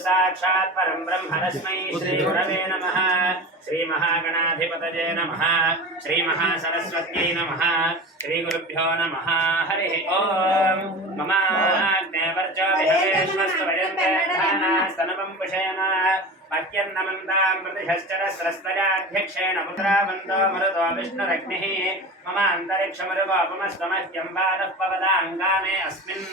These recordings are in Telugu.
साक्षात् परं ब्रह्म तस्मै श्री गुरवे नमः। श्री महागणाधिपतये नमः। श्री महासरस्वत्यै नमः। श्री गुरुभ्यो नमः। हरिः ओम। मम अग्नेवर्चो विहवेश्वस्तु वयन्तेर्धानास्तनवं पुषेम मह्यन्नमन्तां प्रतिशश्चरस्रस्तजाध्यक्षेण पुत्रावन्तो मरुतो विष्णुरग्निः मम अन्तरिक्षमरुगोपमस्तमह्यं बालः पवदाङ्गामे अस्मिन्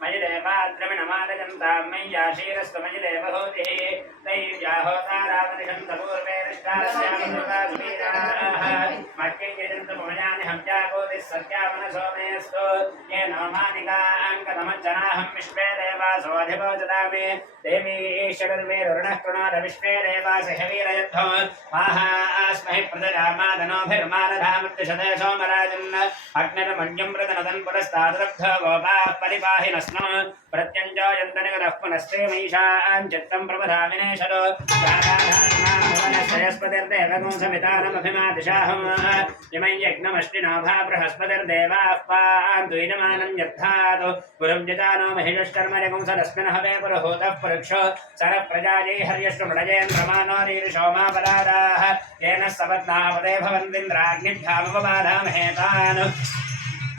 मयि देवाद्रविणमादयन्तां मय्याशीरस्तु मयि देवहूतिः तैर्याहोतारावनिषन्तपूर्वे निष्ठारस्यामसुवीराः मह्यं यजन्तमुमयानि हव्यागोतिः सत्यावनसो मेऽस्तु येन मानिकाङ्कतमज्जनाहं विश्वे देवासोऽधिपो ददामि देवी ईश्वरर्मेरुर्णः कृणोद विश्वे देवासहवीरयद्धो माहास्महि प्रजरामादनोभिर्मानधामृत्यशते सोमराजन् अग्निर्मन्यं प्रदनदन् पुरस्ताद्रब्धो गोपाः परिपाहिनस्नो प्रत्यञ्जोयन्तनिगतः पुनस्ते मयिषां चित्तं प्रबधामिनेशरो समितानमभिमादिशाहम् इमं यज्ञमष्टिनो भा बृहस्पतिर्देवाः पान्तु यजमानं यद्धातु गुरुं जितानो महिषश्चर्मजगुंसरस्मिन् हवे पुरुहूतः पुरुक्षो सरः प्रजायै हर्यश्रुमृडजेन्द्रमानो रीरिषोमापरादाः येन सपत्नावदे भवन्तीन्द्राग्निभ्यामुपबाधामहे तान्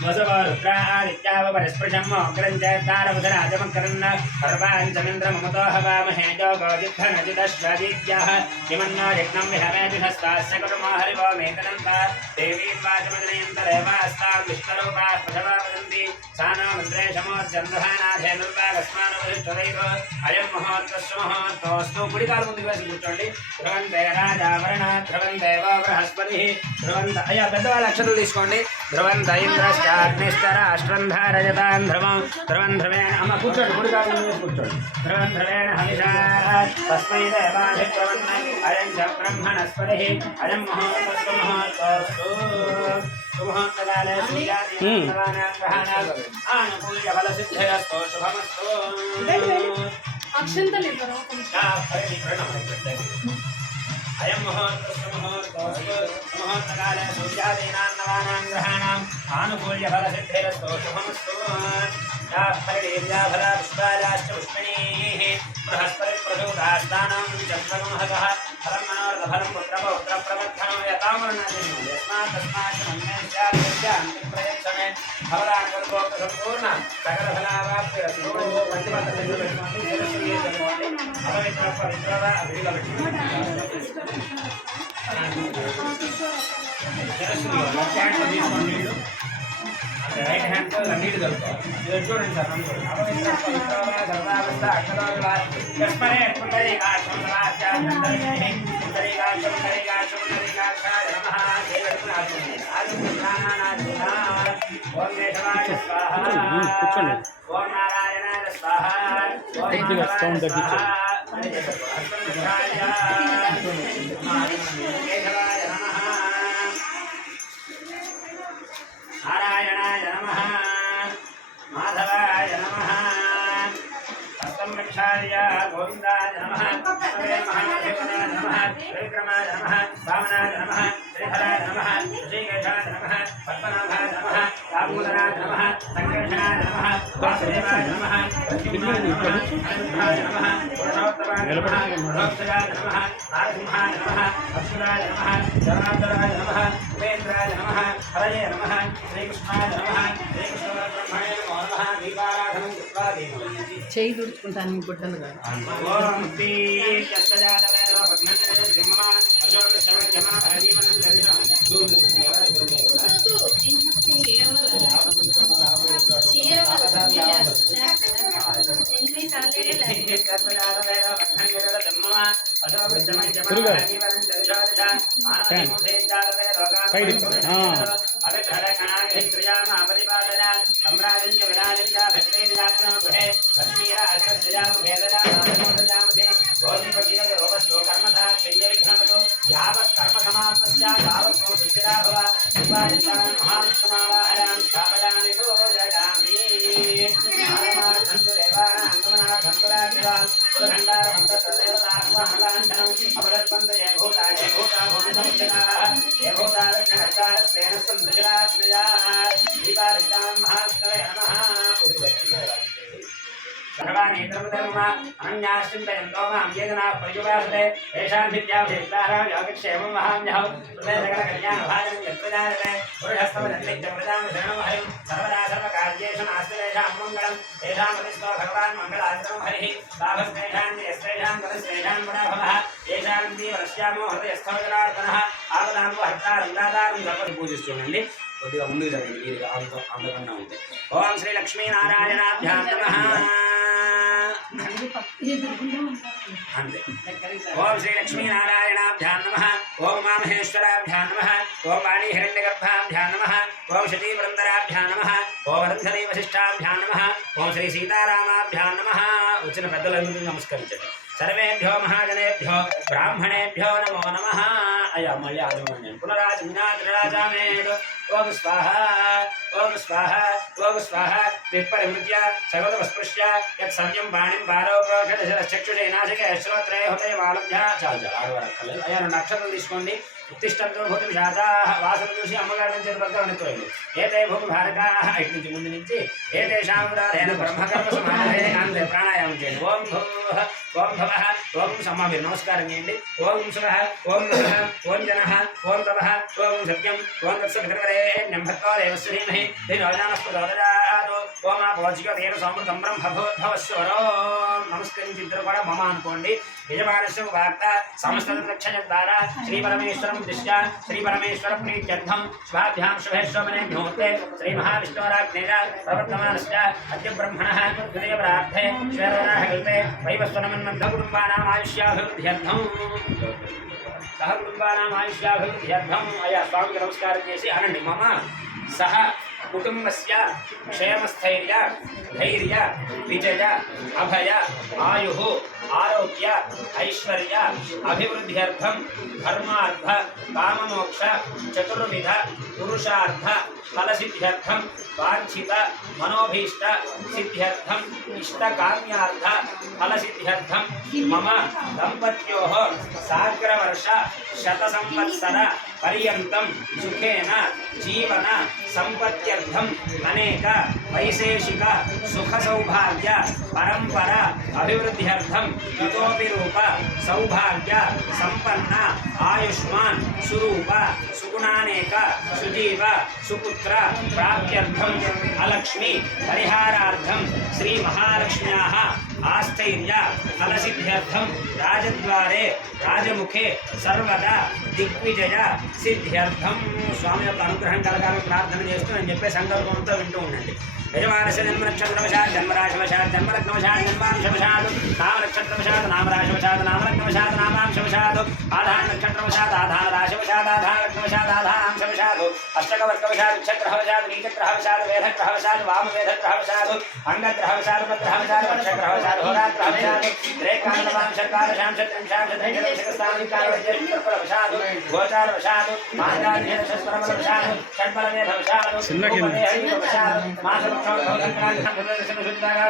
वसुवरुद्रादित्यावपरिस्पृशं मोग्रञ्चेत्तारवधराजमकरन् सर्वाञ्चमिन्द्रममुतो हवामहे जोगोजिद्धनजिदश्वदीत्याः किमन्नो यज्ञं विहवेदिहस्तास्य कुर्मो हरिवो मेकदन्ता देवी वाचमदनयन्तरेवास्तां विश्वरूपाः प्रथमा वदन्ति सा नो मन्त्रेशमोर्जन्वहानाधे दुर्वागस्मानवधिष्ठदैव अयं मुहूर्तस्य मुहूर्तोऽस्तु कुडिकालमुंదు వేసి కూర్చోండి ధ్రువంతే రాజావరణ ధ్రువందేవ బృహస్పతిः ధ్రువంత అయ్యా పెద్దవాళ్ళ అక్షతలు తీసుకోండి ధ్రువంత ఇంద్రశ్చ अग्निश्चराष्ट्रं धारयतां ध्रुवं ध्रुवं ध्रुवेण अम्म కూర్చోండి कुडिकालं కూర్చోండి ध्रुवं ध्रुवेण हविषा तस्मै देवाधिप्रवन्नै अयं च ब्रह्मणस्पतिः अयं मुहूर्तस्तु मुहूर्तोऽस्तु सुमुहूर्तकाले सूर्यादीनां ग्रहाणां आनुकूल्यफलसिद्धिरस्तु शुभमस्तु अक्षन्तलिवरो अयं मुहूर्तस्तु मुहूर्तोऽस्तु ब्रह्मोत्तकाले सूर्यादीनां नवानां ग्रहाणाम् आनुकूल्यफलसिद्धिरस्तु शुभमस्तु फलदेव्याफला पुष्पायाश्च पुष्पिणीः बृहस्पतिप्रसूतास्तानां चन्द्रमोहकः फलं मनोरथफलं पुत्रपौत्रप्रवर्धनो यतामरुणादिनो यस्मात् तस्मात् मन्यस्यादित्यान्तिप्रयच्छमे फलाङ्गल्पोक्तसम्पूर्ण सकलफलावाप्तिरस्तु రైట్ హ్యాండ్ తో నీళ్ళు కలుపుకోవాలి చూడండి సార్ ఓం నారాయణాయ స్వాహ నారాయణాయ నమః మాధవాయ నమః హస్తం రక్షాయ గోవిందాయ నమః మహాదేవాయ నమః త్రివిక్రమాయ నమః వామనాయ నమః శ్రీధరాయ నమః శ్రీకేశాయ నమః పద్మనాభాయ నమః దామోదరాయ నమః సంకర్షణాయ నమః వాసుదేవాయ నమః లక్ష్మీనాయ నమః పురుషోత్తమాయ నమః మహోత్సవాయ నమః నారసింహాయ నమః అక్షరాయ నమః జనార్దనాయ నమః ఉపేంద్రాయ నమః హరయే నమః శ్రీకృష్ణాయ నమః శ్రీకృష్ణ బ్రహ్మణే నమో నమః దీపారాధనం కృత్వా చేయి తుడుచుకుంటాను గుడ్డలు కాదు ఓం శ్రీ చత్తజాతవేద వజ్ఞంజన బ్రహ్మ అశోక శ్రవణ్యమా హరిమనం దర్శనం भगवान इंद्रमधर्मा अनन्याश्चिन्तयन्तो मां ये जनाः पर्युपासते तेषां विद्याभिप्राणां योगक्षेमं महाम्यहौ हृदय सकलकल्याणभाजनं यत्प्रजायते पुरुषस्तमनित्यप्रजां शरणं हरिं सर्वदा सर्वकार्येषु नास्ति तेषां मङ्गलं तेषां प्रतिष्ठो भगवान् मङ्गलाचरणं हरिः लाभस्तेषां यस्तेषां तदस्तेषां गुणाभवः तेषां दीवरस्यामो हृदयस्थो जनार्दनः आपदाम्बु हर्तारं दातारं सर्वं पूजिस्तुंडि కొద్దిగా ముందుకు జరగండి వీరికి అందకన్నా ఉంటే ఓం శ్రీ లక్ష్మీనారాయణాభ్యాం నమః అంతే ఓం శ్రీ లక్ష్మీనారాయణాభ్యాం నమః ఓం ఉమామహేశ్వరాభ్యాం నమః ఓం వాణీ హిరణ్యగర్భాభ్యాం నమః ఓం శచీపురందరాభ్యాం నమః ఓం వరుంధరీ వశిష్టాభ్యాం నమః ఓం శ్రీ సీతారామాభ్యాం నమః వచ్చిన పెద్దలందరికీ నమస్కరించండి सर्वेभ्यो महाजनेभ्यो ब्राह्मणेभ्यो नमो नमः अय्या मళ్ళీ आगमनं पुनराजन्नाद्राजामेद ओम स्वाहा ओम स्वाहा विपरिमृत्य सर्वतमस्पृश्य यत् सत्यं वाणिं पारोप्रोषदशचक्षुषेनाशिके श्रोत्रे हृदयमालभ्य चाल आडवरక్కలే అయ్యా నక్షత్రం తీసుకోండి ఉత్తిష్టంతో భూమి విషాదాః వాసన చూసి అమ్మగారి నుంచి పక్కనెత్తుకోండి ఏతే భూమి భారకాః ఇటు నుంచి ముందు నుంచి ఏతేషాం ఉదాహరణ బ్రహ్మకర్మ సమాధే అంతే ప్రాణాయామం చేయండి ఓం భూః ఓం భవః ఓం సమాధి నమస్కారం చేయండి ఓం శుభః ఓం నమః ఓం జనః ఓం తపః ఓం సత్యం ఓం తత్సవితర్వరేణ్యం భర్గో దేవస్య ధీమహి ధియోజానస్పదోదయాదు ఓం ఆపోజికో దేవ సమృతం బ్రహ్మభూద్భవస్వరో నమస్కరించి ఇద్దరు కూడా మమ అనుకోండి యజమానస్య వార్త సమస్త రక్షణ ద్వారా శ్రీ పరమేశ్వరం దృష్ట్యా శ్రీ పరమేశ్వర ప్రీత్యర్థం స్వాభ్యాం శుభేశ్వమనే ముహూర్తే శ్రీ మహావిష్ణోరాజ్ఞేయ ప్రవర్తమానస్య అద్య బ్రహ్మణః హృదయ ప్రార్థే శ్వేతవరాహ కల్పే వైవస్వనమన్మంత కుటుంబానాం ఆయుష్యాభివృద్ధ్యర్థం సహ కుటుంబానాం ఆయుష్యాభివృద్ధ్యర్థం అయ్యా స్వామికి నమస్కారం చేసి అనండి మమ సహ కుటుంబస్య క్షేమస్థైర్య ధైర్య విజయ అభయ ఆయుః ఆరోగ్య ఐశ్వర్య అభివృద్ధ్యర్థం ధర్మార్థ కామమోక్ష చతుర్విధ పురుషార్థ ఫలసిద్ధ్యర్థం వాంఛిత మనోభీష్ట సిద్ధ్యర్థం ఇష్టకామ్యార్థ ఫలసిద్ధ్యర్థం మమ దంపత్యోః సాగ్రవర్ష శత సంవత్సర పర్యంతం సుఖేన జీవన సంపత్త్యర్థం అనేక వైశేషిక సుఖ సౌభాగ్య పరంపర అభివృద్ధ్యర్థం ఇతోపి రూప సౌభాగ్య సంపన్న ఆయుష్మాన్ సురూప సుగుణానేక సుజీవ సుపుత్ర ప్రాప్త్యర్థం అలక్ష్మి పరిహారార్థం శ్రీ మహాలక్ష్మ్యాః ఆస్థైర్య ఫలసిద్ధ్యర్థం రాజద్వారే రాజముఖే సర్వదా దిగ్విజయ సిద్ధ్యర్థం స్వామి యొక్క అనుగ్రహం కలగాలని ప్రార్థన చేస్తూ నేను చెప్పే సంకల్పంతో వింటూ ఉండండి. యజమానస్య జన్మనక్షత్రవశాత్ జన్మరాశివశాత్ జన్మలగ్నవశాత్ జన్మాంశవశాత్ నామనక్షత్రవశాత్ నామరాశివశాత్ నామలగ్నవశాత్ నామాంశవశాత్ ఆధార నక్షత్రవశాత్ ఆధార రాశివశాత్ ఆధార లగ్నవశాత్ ఆధారాంశవశాత్ అష్టకవర్గవశాత్ నక్షత్రవశాత్ నీచగ్రహవశాత్ వేదగ్రహవశాత్ వామవేదగ్రహవశాత్ అంగగ్రహవశాత్ ఉపగ్రహవశాత్ వక్షగ్రహవశాత్ హోరాగ్రహవశాత్ రేఖాండవాంశకారశాంశత్రింశాంశత్రింశతస్థానికారవశాత్ గోచారవశాత్ మార్గాధిశస్పరమవశాత్ షడ్బలమేధవశాత్ ఉపదేహవశాత్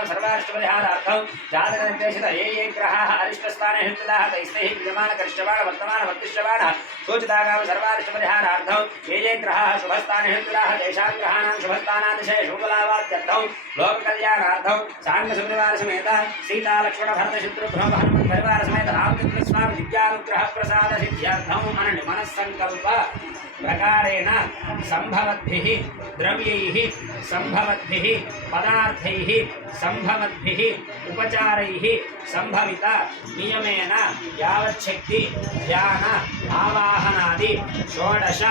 सर्वाष्टपरिहारार्थं जातकनिर्देशित ये ग्रहाः अरिष्टस्थाने स्थिताः तैस्तैः क्रियमाण करिष्यमाण वर्तमान वर्तिष्यमाण सूचितागाम सर्वाष्टपरिहारार्थं ये ग्रहाः शुभस्थाने स्थिताः तेषां ग्रहाणां शुभस्थानादिशय शुभलाभार्थं लोककल्याणार्थं साङ्गसपरिवारसमेत सीतालक्ष्मणभरतशत्रुघ्नो हनुमन् परिवारसमेत रामचन्द्रस्वामी दिव्यानुग्रहप्रसादसिद्ध्यर्थम् अनन्य मनस्सङ्कल्प प्रकारेण संभवद्भिः द्रव्यैः संभवद्भिः पदार्थैः संभवद्भिः उपचारैः संभवित नियमेन यावच्छक्ति ध्यान आवाहनादि षोडश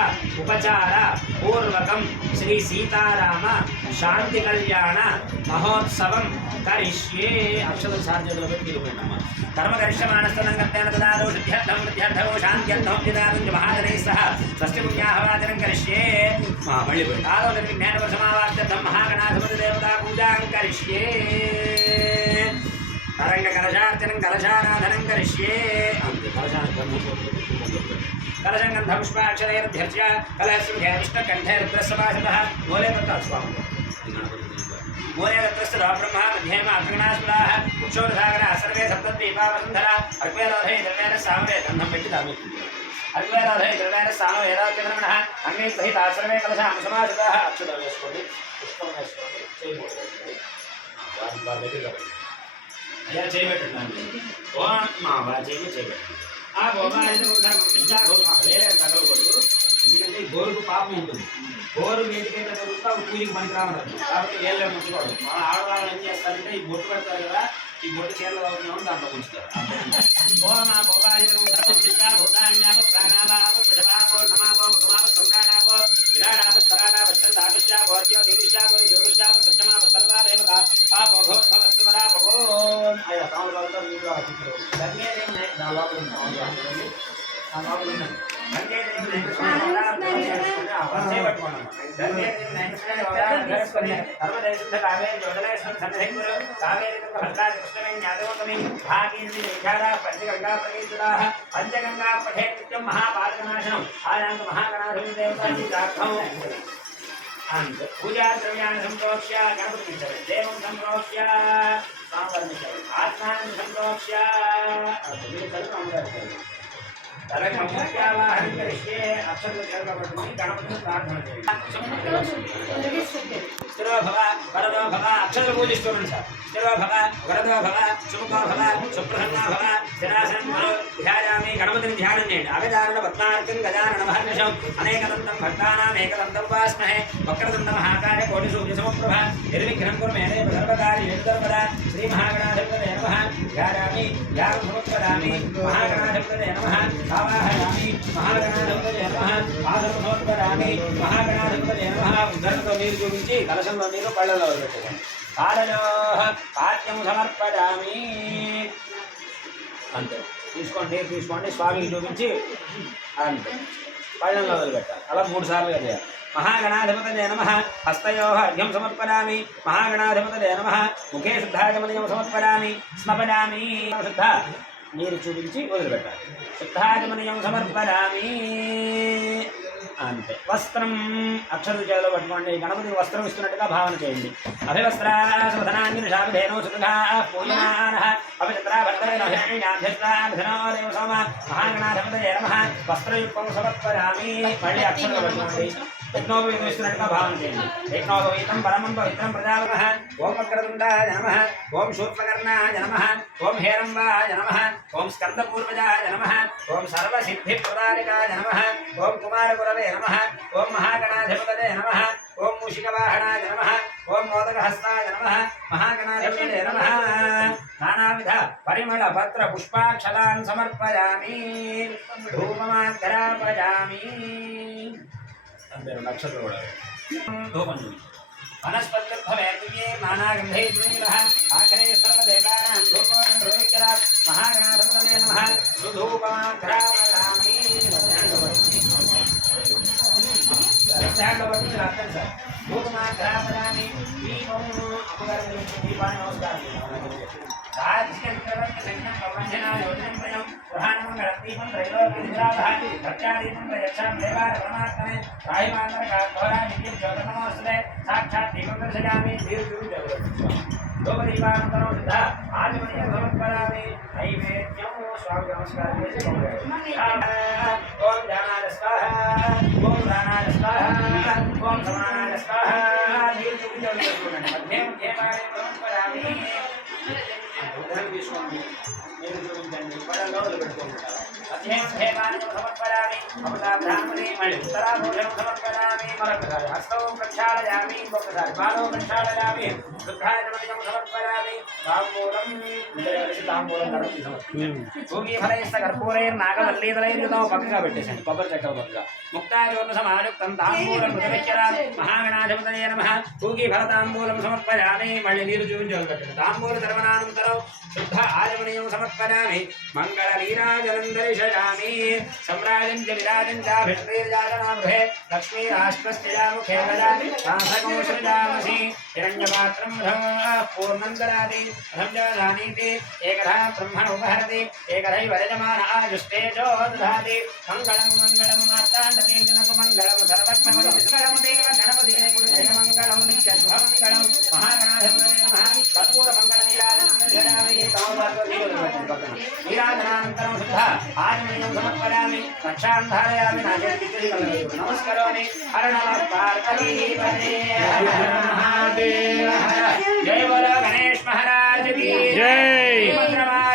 उपचार पूर्वकं श्री सीताराम शांति कल्याण महोत्सवं करिष्ये अक्षरं साध्यं कर्म करिष्यमाणस्तनङ्गत्तेन तदादौ सिद्ध्यर्थं विद्यार्थौ शान्त्यर्थं विदानं च महाजनैः सह स्वस्ति पुण्याहवाचनं करिष्ये तादौ निर्विघ्नेनवसमावाप्त्यर्थं महागणाधिपतिदेवता पूजां करिष्ये तरङ्गकलशार्चनं कलशाराधनं करिष्ये कलशं गन्धपुष्पाक्षरैरभ्यर्च्य कलशस्य विष्णुकण्ठे रुद्रसमासतः मूले तत्र स्वामी मूले तत्रस्य ब्रह्मा मध्येम अग्रणास्पदाः कुक्षोरसागराः सर्वे सप्तद्वीपावसुन्धरा अर्क्वेदोधे द्रव्येन सामवे गन्धं व्यक्तिदामि अर्क्वेदोधे द्रव्येन सामवेदाच्यधर्मणः अन्ये सहिताः सर्वे कलशां समासताः अक्षुदवेस्कोटि पुष्पमेस्कोटि या చేయబెట్టండి ఓం మా వాజేని చేయబెట్టండి ఆ గోపాలని కూడా పంపిస్తా వేరే తగలకూడదు ఎందుకంటే ఈ గోరుకు పాపం ఉంటుంది గోరు వేటికైతే తగులుతా పూజకి పనికి రావడం కాబట్టి వేళ్ళే ముంచుకోవడం మన ఆడవాళ్ళు ఏం చేస్తారంటే ఈ బొట్టు పెడతారు కదా ఈ బొట్టు చీరలో అవుతున్నామని దాంట్లో ఉంచుతారు ఓం ఆ గోపాలని కూడా పంపిస్తా భూతాన్యాప ప్రాణాపాప పుషపాపో నమాపో ముఖమాప సంప్రాణాపో విరాడాప స్వరాడాప చందాపిష్యా భోర్త్యో దీపిష్యాపో యోగిష్యాప సత్యమాప సర్వా దేవత ఆ భోగోద్భవస్తువరా భగోన్ అయ్యా తాము వాళ్ళతో వీడియో ఆశించారు ధన్యేదేమి నా లోపల ఉంది ఆ లోపల ఉన్నాను ధన్యేదేమి చేపట్టుకోండి ధన్యేదేమి సర్వదేశుద్ధ కావేరి యోజనేశ్వర సన్నిధిగురు కావేరి భద్రాది కృష్ణమే జ్ఞాతోకమి భాగీంద్రి విఖ్యాతా పంచగంగా ప్రకీర్తితాః పంచగంగా పఠే నిత్యం మహాపాతకనాశనం ఆయాంత మహాగణాధిపతి దేవతాని ప్రార్థం అండ్ పూజా ద్రవ్యాన్ని సంప్రోక్ష్య గణపతి దేవం సంప్రోక్ష్య ఆత్మానం సంప్రోక్ష్య తలకముఖ్యావాహనం కరిష్యే అక్షరం చేరబడుతుంది గణపతిని ప్రార్థన చేయండి స్థిరో భవ వరదో భవ అక్షరం పూజిస్తున్నాను సార్ స్థిరో భవ వరదో భవ సుముఖో భవ సుప్రసన్నో భవ స్థిరాసనం భవ ధ్యాయామి గణపతిని ధ్యానం చేయండి అవధారణ పద్మార్కం గజానన మహర్నిశం అనేకదంతం భక్తానాం ఏకదంతం ఉపాస్మహే వక్రదంత మహాకాయ కోటి సూర్య సమప్రభ నిర్విఘ్నం కురు మే దేవ సర్వకార్య నిర్ధర్మదా శ్రీ మహాగణాధిపతయే నమః ధ్యాయామి ధ్యానం సమర్పయామి మహాగణాధిపతయే నమః ఆవాహయామి మహాగణాధిపతయే నమః ఆసనం సమర్పయామి మహాగణాధిపతయే నమః ఉద్ధరణతో నీరు చూపించి కలశంలో నీరు పళ్ళలో పెట్టుకోండి కాలలో పాఠ్యం సమర్పయామి అంతే తీసుకోండి నీరు తీసుకోండి స్వామికి చూపించి అంతే పైన వదిలిపెట్టాలి. అలా 3 సార్లుగా చేయాలి. మహాగణాధిపతయే నమః హస్తయోః అర్ఘ్యం సమర్పయామి. మహాగణాధిపతయే నమః ముఖే శుద్ధాచమనీయం సమర్పయామి. స్మపయామి. శుద్ధ నీరు చూపించి వదిలిపెట్టాలి. శుద్ధాచమనీయం సమర్పయామి అంతే. వస్త్రం అక్షర చేతిలో పట్టుకోండి. గణపతికి వస్త్రం ఇస్తున్నట్టుగా భావన చేయండి. అభివస్త్రాసమధనాన్ని శాపధేనో సుఖా పూజమానః అభిచత్రాభద్రేణోహిరణ్యాభ్యస్త్రాభిధనోదేవ సోమ మహాగణాధిపతయే నమః వస్త్రయుక్తం సమర్పయామి. మళ్ళీ అక్షరాలు పట్టుకోండి. యజ్ఞోపవీతం ఇస్తున్నట్టుగా భావన చేయండి. యజ్ఞోపవీతం పరమం పవిత్రం ప్రజాపతః. ఓం వక్రతుండాయ నమః. ఓం శూర్పకర్ణాయ నమః. ఓం హేరంబాయ నమః. ఓం స్కందపూర్వజాయ నమః. ఓం సర్వసిద్ధిప్రదాయకాయ నమః. ఓం కుమారగురవే నమః. ఓం మహాగణాధిపతయే నమః. ఓం మూషికవాహనాయ నమః. ఓం మోదకహస్తాయ నమః. మహాగణాధిపతయే నమః. నానావిధ పరిమళ పత్ర పుష్పాక్షరాన్ సమర్పయామి. ధూపమాగ్రాపయామి. అంతే. 2 అక్షరాలు కూడా ధూపం చూపించి వనస్పతిర్భవేద్యే నానాగంధైర్మీలః ఆఖరే సర్వదేవానాం ధూపోద్రవిక్రాత్ మహాగణాధిపతయే నమః. సుధూపమాగ్రాపయామి. ధూపమాగ్రాపయామి. దీపం అమ్మగారి దీపాన్ని నమస్కారం ప్రధానమంగళదీపం త్రైలోక్యదిశావః ప్రత్యాదీపం ప్రయక్షాం దేవాయ పరమాత్మనే రాహిమాంతరకాఘోరానిత్యం జ్యోతిర్నమోస్తుతే సాక్షాత్ దీపం దర్శయామి. ధూపదీపానంతరం సిద్ధ ఆచమనీయం సమర్పయామి. నైవేద్యం స్వామికి నమస్కారం చేసి ఓం ధ్యానాయ స్వాహ. ఓం దానాయ స్వాహ. ఓం సమానాయ స్వాహ. నీరు చూపించండి. మధ్య సమర్పయామి. తీసుకోండి. నీరు చూపించండి. పడల్లో పెట్టుకోండి. అధ్యయనం సమర్పయామి. అమృతాభ్రాహ్మణి మళ్ళీ ఉత్తరాభూషణం సమర్పయామి. మరొకసారి హస్తవం ప్రక్షాళయామి. ఇంకొకసారి పాదం ప్రక్షాళయామి. శుద్ధాచమనీయం సమర్పయామి. తాంబూలం తాంబూలం నడపి సమర్పయామి. భూగీఫలైస్త కర్పూరైర్నాగవల్లీదలైర్యుతం పక్కగా పెట్టేసండి. కొబ్బరి చెక్కల పక్కగా ముక్తాచూర్ణ సమాయుక్తం తాంబూలం మృతవిశ్యరాత్ మహాగణాధిపతయే నమః. భూగీఫల తాంబూలం సమర్పయామి. మళ్ళీ నీరు చూపించాలి పెట్టండి. తాంబూల తర్వణానంతరం శుద్ధ ఆచమనీయం సమర్పయామి. మంగళ నీరాజనం దర్శయామి. సమ్రాజం చ విరాజం చాభిష్ట్రీర్జాతనా గృహే లక్ష్మీరాష్ట్రస్యముఖే సాధకం సృజామసి. హిరణ్యపాత్రం పూర్ణం దదాతి అహంజానీతి ఏకధా బ్రహ్మణ ఉపహరతి ఏకధైవ యజమాన ఆయుష్టేజో దదాతి. మంగళం మంగళం మార్తాండతేజనకు మంగళం సర్వత్మగం దేవ గణపతి మంగళం నిత్య శుభమంగళం. మహాగణాధిపతయే నమః. కర్పూర మంగళ నీరాజనానంతరం శుద్ధ ఆచమనీయం సమర్పయామి. రక్షాం ధారయామి. నా చేతికి నమస్కరోమి. హర నమః పార్వతీపతే. హర మహాదేవ హర. జయ బోలో గణేష్ మహారాజ్ కి జై.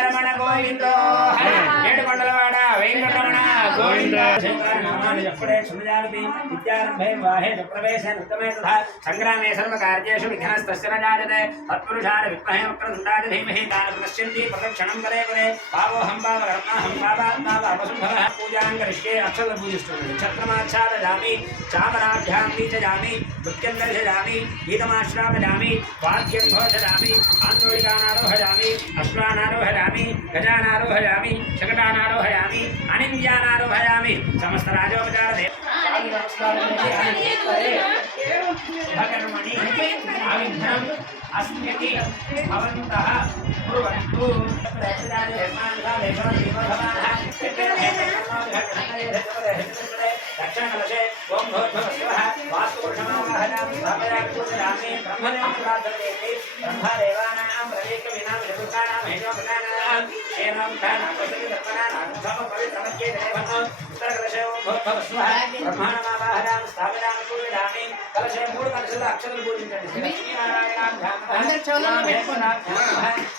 రమణ గోవిందో హర. ఏడుకొండలవాడ వెంకటరమణ గోవింద. నామాన్ని ఎప్పుడే సుమజానపి విద్యారంభే వాహే ప్రవేశే నృత్తమే తథా సంగ్రామే సర్వకార్యేషు విఘ్నస్తస్య న జాయతే. తత్పురుషాయ విద్మహే వక్రతుండాయ ధీమహి పశ్యంతి ప్రదక్షిణం కరే కరే. పావోహం పావకర్మాహం పాపాత్మా పాపశుంభవః. పూజాం కరిష్యే. అక్షర పూజిస్తుంది. ఛత్రమాచ్ఛాదయామి. చామరాభ్యాం నీచయామి. నృత్యం దర్శయామి. గీతమాశ్రావయామి. వాద్యం ఘోషయామి. ఆందోళికానారోహయామి. అశ్వానారోహయామి. గజానారోహయామి. శకటానారోహయామి. అనింద్యానారోహయామి. సమస్త రాజోపచార భగర్మణి ఆవిఘ్నం అస్మ్యతి భవంతః కుర్వంతు. దక్షిణకలశే ఓం భూర్భువస్వః వాస్తుపురుషమావాహయామి. భావయామి పూజయామి. బ్రహ్మదేవం ప్రార్థయేతి. బ్రహ్మదేవానాం ప్రవేకవినాం చతుర్కానాం హేతోపదానాం ఏనం ధానాపసతి దర్పణానాం సమపవిత్రమధ్యే దేవః. ఉత్తరకలశే ఓం భూర్భువస్వః బ్రహ్మాణమావాహయామి. స్థాపయామి పూజయామి. కలశే 3 కలశాల అక్షరాలు పూజించండి. శ్రీ లక్ష్మీనారాయణాం ధ్యానమః.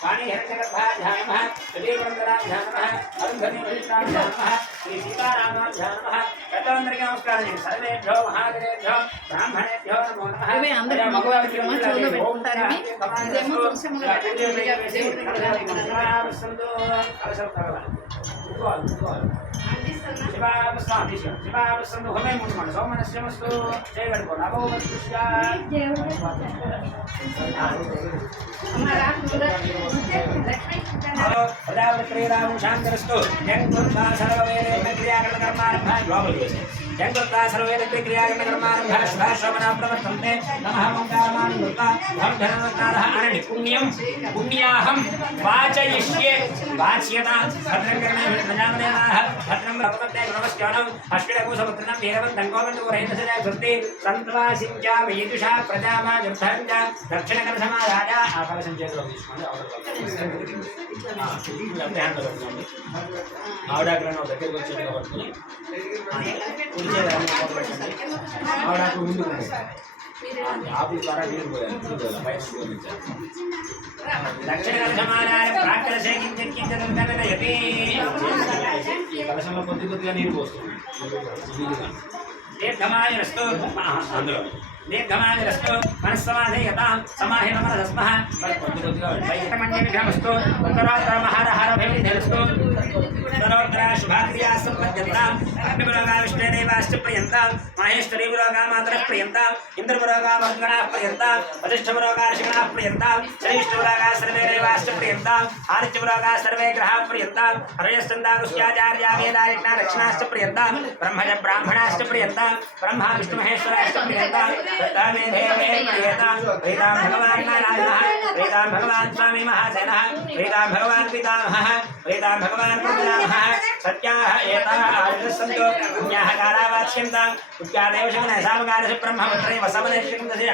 వాణి హిరణ్యగర్భాం ధ్యానమః. శ్రీపురంధరాం ధ్యానమః. అరుంధతీ వశిష్టాం ధ్యానమః. శ్రీ సీతారామాం ధ్యానమః. పెద్దలందరికీ నమస్కారం. సర్వేభ్యో మహాదేవేభ్యో బ్రాహ్మణేభ్యో నమో నమః. అందరూ మగవాళ్ళకి చెవులో పెట్టుకుంటారని ఇదేమో తులసమ్మ గారు శివావస్సు హోమే ముట్టుకోండి. సోమనస్యమస్తు చేయబడుకోండి. అభోవత్పుష్యా ప్రజాపతి శ్రీరాము శాంతిరస్తు. సర్వవేద క్రియాకరణ కర్మారంభ లోపలికి यंगुत्ता सर्वे क्रियाकर्मारम्भः शुभाशोभना प्रवर्तन्ते नमः ओंकारमानं कृत्वा भं धनवत्तारः अननि पुण्याहं वाचयिष्ये वाच्यता भद्रं कर्णे प्रजापतेनाः भद्रं भगवते नमस्कारम् अश्विनकोशपुत्रनं वीरवन्तं गोविन्दगोरहितसदे सुस्ति सन्त्वासिञ्च वैदुषा प्रजामाजुर्धञ्च दक्षिणकरसमाराज आकाशञ्चेतो ఆవిడాగ్రహం దగ్గరికి వచ్చేది కాబట్టి ఆవిడకు ముందు ఆపు ద్వారా నీరు పోయాలి ఈ కలశంలో కొద్ది కొద్దిగా నీరు పోస్తుంది దీర్ఘమాయురస్తు అందులో దీర్ఘమాయురస్తు మనస్సమాధేయతాం సమాహిత మనసస్మః కొద్ది కొద్దిగా వైద్యమండే విగ్రహమస్తు ఉత్తరోత్తర మహారహారభివృద్ధిరస్తు ఉత్తరోత్తర శుభాక్రియా సంపద్యంతాం అగ్నిపురోగా విష్ణుదేవాశ్చ ప్రియంతాం మహేశ్వరీ పురోగా మాతరః ప్రియంతాం ఇంద్రపురోగా మరుద్గణాః ప్రియంతాం వశిష్ఠపురోగా ఋషిగణాః ప్రియంతాం శనీష్ఠపురోగా సర్వే దేవాశ్చ ప్రియంతాం ఆదిత్యపురోగా సర్వే గ్రహాః ప్రియంతాం హరయస్కందాగుష్యాచార్యా వేదాయజ్ఞా దక్షిణాశ్చ ప్రియంతాం బ్రహ్మజ బ్రాహ్మణాశ్చ ప్రియంతాం బ్రహ్మ విష్ణు మహేశ్వరాశ్చ ప్రియంతాం तत्तामे देवे प्रियतां प्रीतां भगवान् नारायणः प्रीतां भगवान् स्वामी महासेनः प्रीतां भगवान् पितामहः प्रीतां भगवान् पितामहः सत्याः एताः आयुधस्सन्तो पुण्याः कालावाच्यन्तां पुत्यादेव शकुनः सामकालस्य ब्रह्मपुत्रे वसवनेश्वरन्दस्य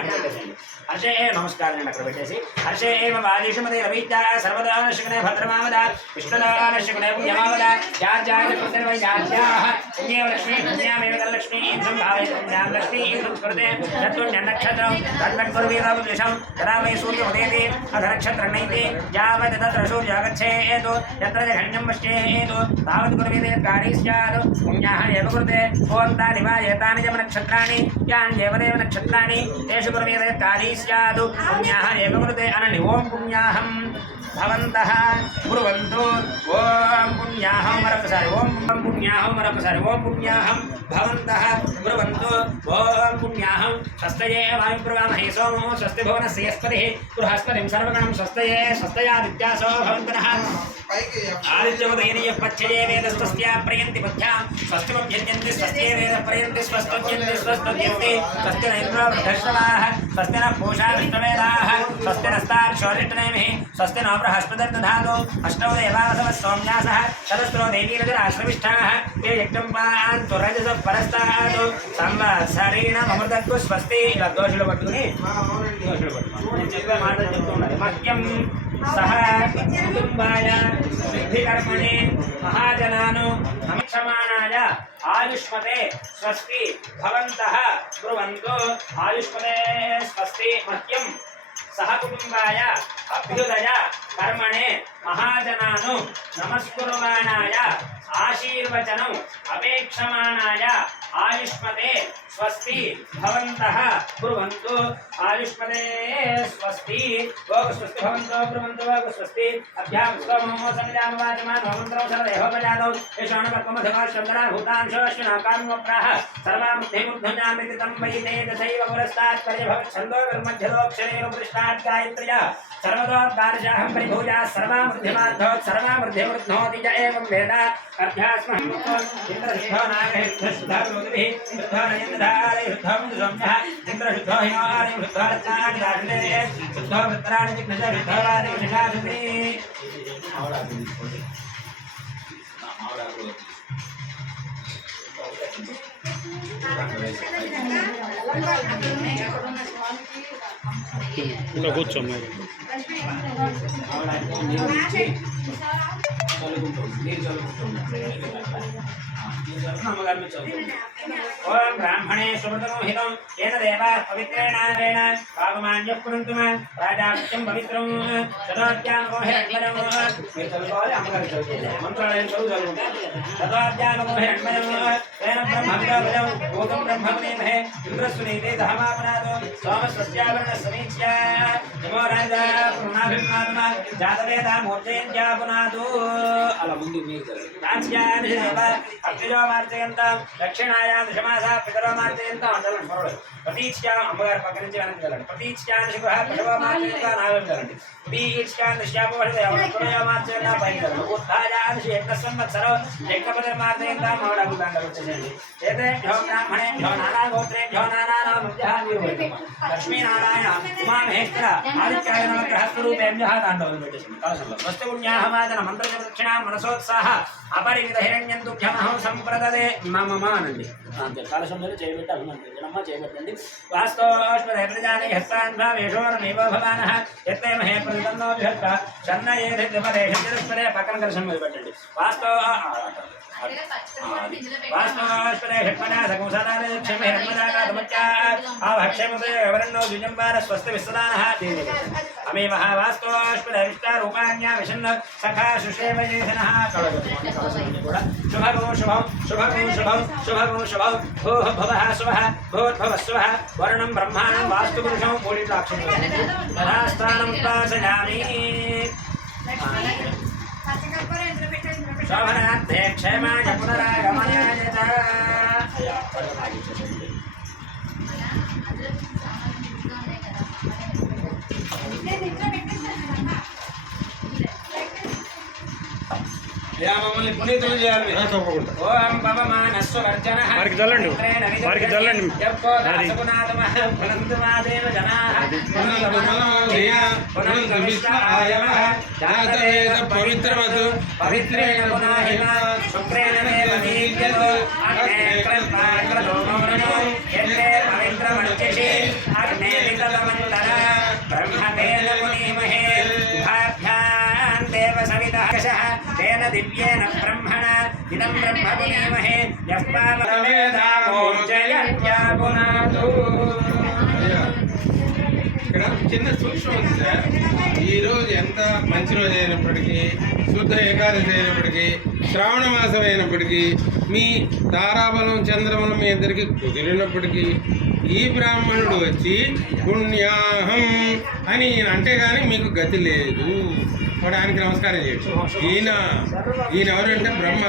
हर्षे एव नमस्कारं नक्रपेटेसि हर्षे एव वादिषुमते रवित्याः सर्वदानशकुने भद्रमावदा विष्णुदानशकुने पुण्यमावदा याज्याः पुण्येव लक्ष्मी पुण्यामेव लक्ष्मी संभावय पुण्यां लक्ष्मी संस्कृते नक्षत्रं तन्मत्कुर्वीरविषं यदा वै सूर्योदयते अधनक्षत्रनैते यावत् तत्र सूर्यागच्छेत् यत्र जघन्यं पश्येत् तावत् कुर्वीरे कार्ये स्यात् पुण्याः एव कृते ॐ तानि वा एतानि च नक्षत्राणि यान्येव देव नक्षत्राणि तेषु कुर्वीरे कार्ये स्यात् पुण्याः एव कृते अननि ॐ पुण्याहं भवन्तः कुर्वन्तु ॐ पुण्याहं मरकसारि ॐ पुण्याहं मरकसारि ॐ पुण्याहं भवन्तः कुर्वन्तु ॐ पुण्याहं स्वस्तये वायुप्रवामहे सोमो स्वस्ति भुवनस्य यस्पतिः बृहस्पतिं सर्वगणं स्वस्तये स्वस्तयादित्यासो भवन्तः आदित्यमुदयनीयः पच्यये वेदस्तस्य प्रयन्ति पथ्यां स्वस्तिमभ्यन्ति स्वस्ते वेदः प्रयन्ति स्वस्तुत्यन्ति स्वस्तुत्यन्ति स्वस्ति न इन्द्रो वृद्धश्रवाः स्वस्ति न पूषा विष्णुवेदाः स्वस्ति नस्ताक्षोरिष्टनेमिः स्वस्ति न बृहस्पतिर्दधातु अष्टौ देवासवः सोम्यासः चतुस्रो देवीरजराश्रविष्ठाः ये यज्ञं पान्तु रजसः परस्तात् संवत्सरेणमृतत्व स्वस्ति ఇలా దోషులు పట్టుకుని నేను చెప్పే మాటలు చెప్తున్నారు మహ్యం సహ కుటుంబాయ సిద్ధికర్మణి మహాజనాను నమక్షమాణాయ ఆయుష్మతే స్వస్తి భవంతః బ్రువంతు ఆయుష్మతే స్వస్తి మహ్యం సహ కుటుంబాయ అభ్యుదయ కర్మణే మహాజనాను నమస్కుర్వాణాయ ఆశీర్వచనం అపేక్షమాణాయ ఆయుష్మతే స్వస్తి భవంతః బ్రువంతు ఆయుష్మతే స్వస్తి ఓం స్వస్తి భవంతో బ్రువంతు ఓం స్వస్తి అభ్యాం స్తోమో సమిదామ వాచమాన్ భవంతో సర్వేహోపజాతో యశానపద్మమధవా శంకరా భూతాంశోశ్వనా కామ్యప్రాహ సర్వాముద్ధేముద్ధుజామితి తం వైతే తథైవ పురస్తాత్ పరిభవత్ ఛందో కర్మధ్యలోక్షరేణ పృష్టాత్ గాయత్ర్యా सर्वदोद्गारशाहं परिभूया सर्वामृद्धिमाद्धोत् सर्वामृद्धिमृद्नोति च एवं वेद अभ्यास्महं इन्द्रशुद्धो नागशुद्धः प्रोदिभिः शुद्धो नयन्द्रधारे शुद्धो मृदुसौम्यः इन्द्रशुद्धो हिमालयं शुद्धो रत्नादिदाशुते शुद्धो वृत्राणि जिघ्नश शुद्धो राधिषाशुते ఇలా కూర్చోమ్మా ओम ब्राह्मणे सुमृतमोहितं येन देवाः पवित्रेणारेण पावमान्यः पुनन्तु राजाक्ष्यं पवित्रं शतोद्यानमोहिरण्मयं मन्त्रालयं शतोद्यानमोहिरण्मयं तेन ब्रह्मविदोभजं भूतं ब्रह्ममुनेमहे इन्द्रस्वनीते दहमापनादो सोमस्वस्यावरणसमीच्या नमो राजा पुनाभिमानमा जातवेदा मूर्जयन्त्या पुनादो అలా ముందు మీరు జరగండి అగ్నిజో మార్చయంతాం దక్షిణాయాం దశమాసా పితరో మార్చయంతాం అంటారు పర్వాలేదు ప్రతీచ్యాం అమ్మగారి పక్క నుంచి వెనక్కి వెళ్ళండి ప్రతీచ్యాం శుభ పితరో మార్చయంతా నాలుగు వెళ్ళండి ప్రతీచ్యాం దశ్యాపో మార్చయంతా పైకి వెళ్ళండి ఉత్థాయాం యజ్ఞ సంవత్సరం యజ్ఞపతి మార్చయంతా మామిడాకు దాంట్లో వచ్చేసండి ఏదేభ్యో బ్రాహ్మణేభ్యో నానా గోత్రేభ్యో నానా మధ్య లక్ష్మీనారాయణ ఉమామహేశ్వర ఆదిత్యాయ నమ గ్రహస్వరూపేభ్యः దాంట్లో పెట్టేసింది కలశంలో స్వస్తి పుణ్యాహమాదన మంత్రదక్షిణ మనసోత్సాహ అపరిమిత హిరణ్యం తుభ్యమహం సంప్రదదే మమ అనండి అంతే కలశంలో చేయబెట్టి అభిమంత్రించడమ్మ చేయబెట్టండి వాస్తోష్మదేవజాని హస్తాన్భావేషోరమేవ భవానః యత్తే మహే ప్రతిదన్నో విహత్త షన్నయేధిపదేశం పక్కన కలశం మీద పెట్టండి వాస్తవాస్పదే షట్మనా సకౌసాదానే క్షమే హర్మదాగాతమత్యా ఆభక్షమతే వరణో ద్విజంబార స్వస్తి విశ్వదానః దేవి అమేవ వాస్తవాస్పదే విష్టారూపాణ్యా విషన్న సఖా సుషేవయేధనః కూడా శుభగో శుభం శుభగో శుభం శుభగో శుభం భోః భవః శుభః భోద్భవః శుభః వరుణం బ్రహ్మాణం వాస్తు పురుషం మూడిట్లాక్షం తథాస్థానం ప్రాసయామి శోభనార్థే క్షేమాయ పునరాగమనాయ మమ్మల్ని పునీతులు చేయాలి ఓం పవమానస్వర్జనః వారికి చల్లండి వారికి చల్లండి పవిత్రవతు పవిత్రేణ పునాహిమ శుక్రేణ దేవీర్యతో పవిత్రమర్చిషి అగ్నే వితలమంతర బ్రహ్మవేద మునీమహే ఉభాభ్యాం దేవ సవితః తేన దివ్యేన బ్రహ్మణ ఇదం బ్రహ్మ పునీమహే యః పావవేదామోర్జయత్యాపునాతు. ఇక్కడ చిన్న సూక్ష్మం ఉంది సార్. ఈరోజు ఎంత మంచి రోజు అయినప్పటికీ, శుద్ధ ఏకాదశి అయినప్పటికీ, శ్రావణ మాసం అయినప్పటికీ, మీ తారాబలం చంద్రబలం మీ ఇద్దరికి కుదిరినప్పటికీ ఈ బ్రాహ్మణుడు వచ్చి పుణ్యాహం అని అంటే కానీ మీకు గతి లేదు. ఆయనకి నమస్కారం చేయొచ్చు. ఈయన ఎవరంటే బ్రహ్మ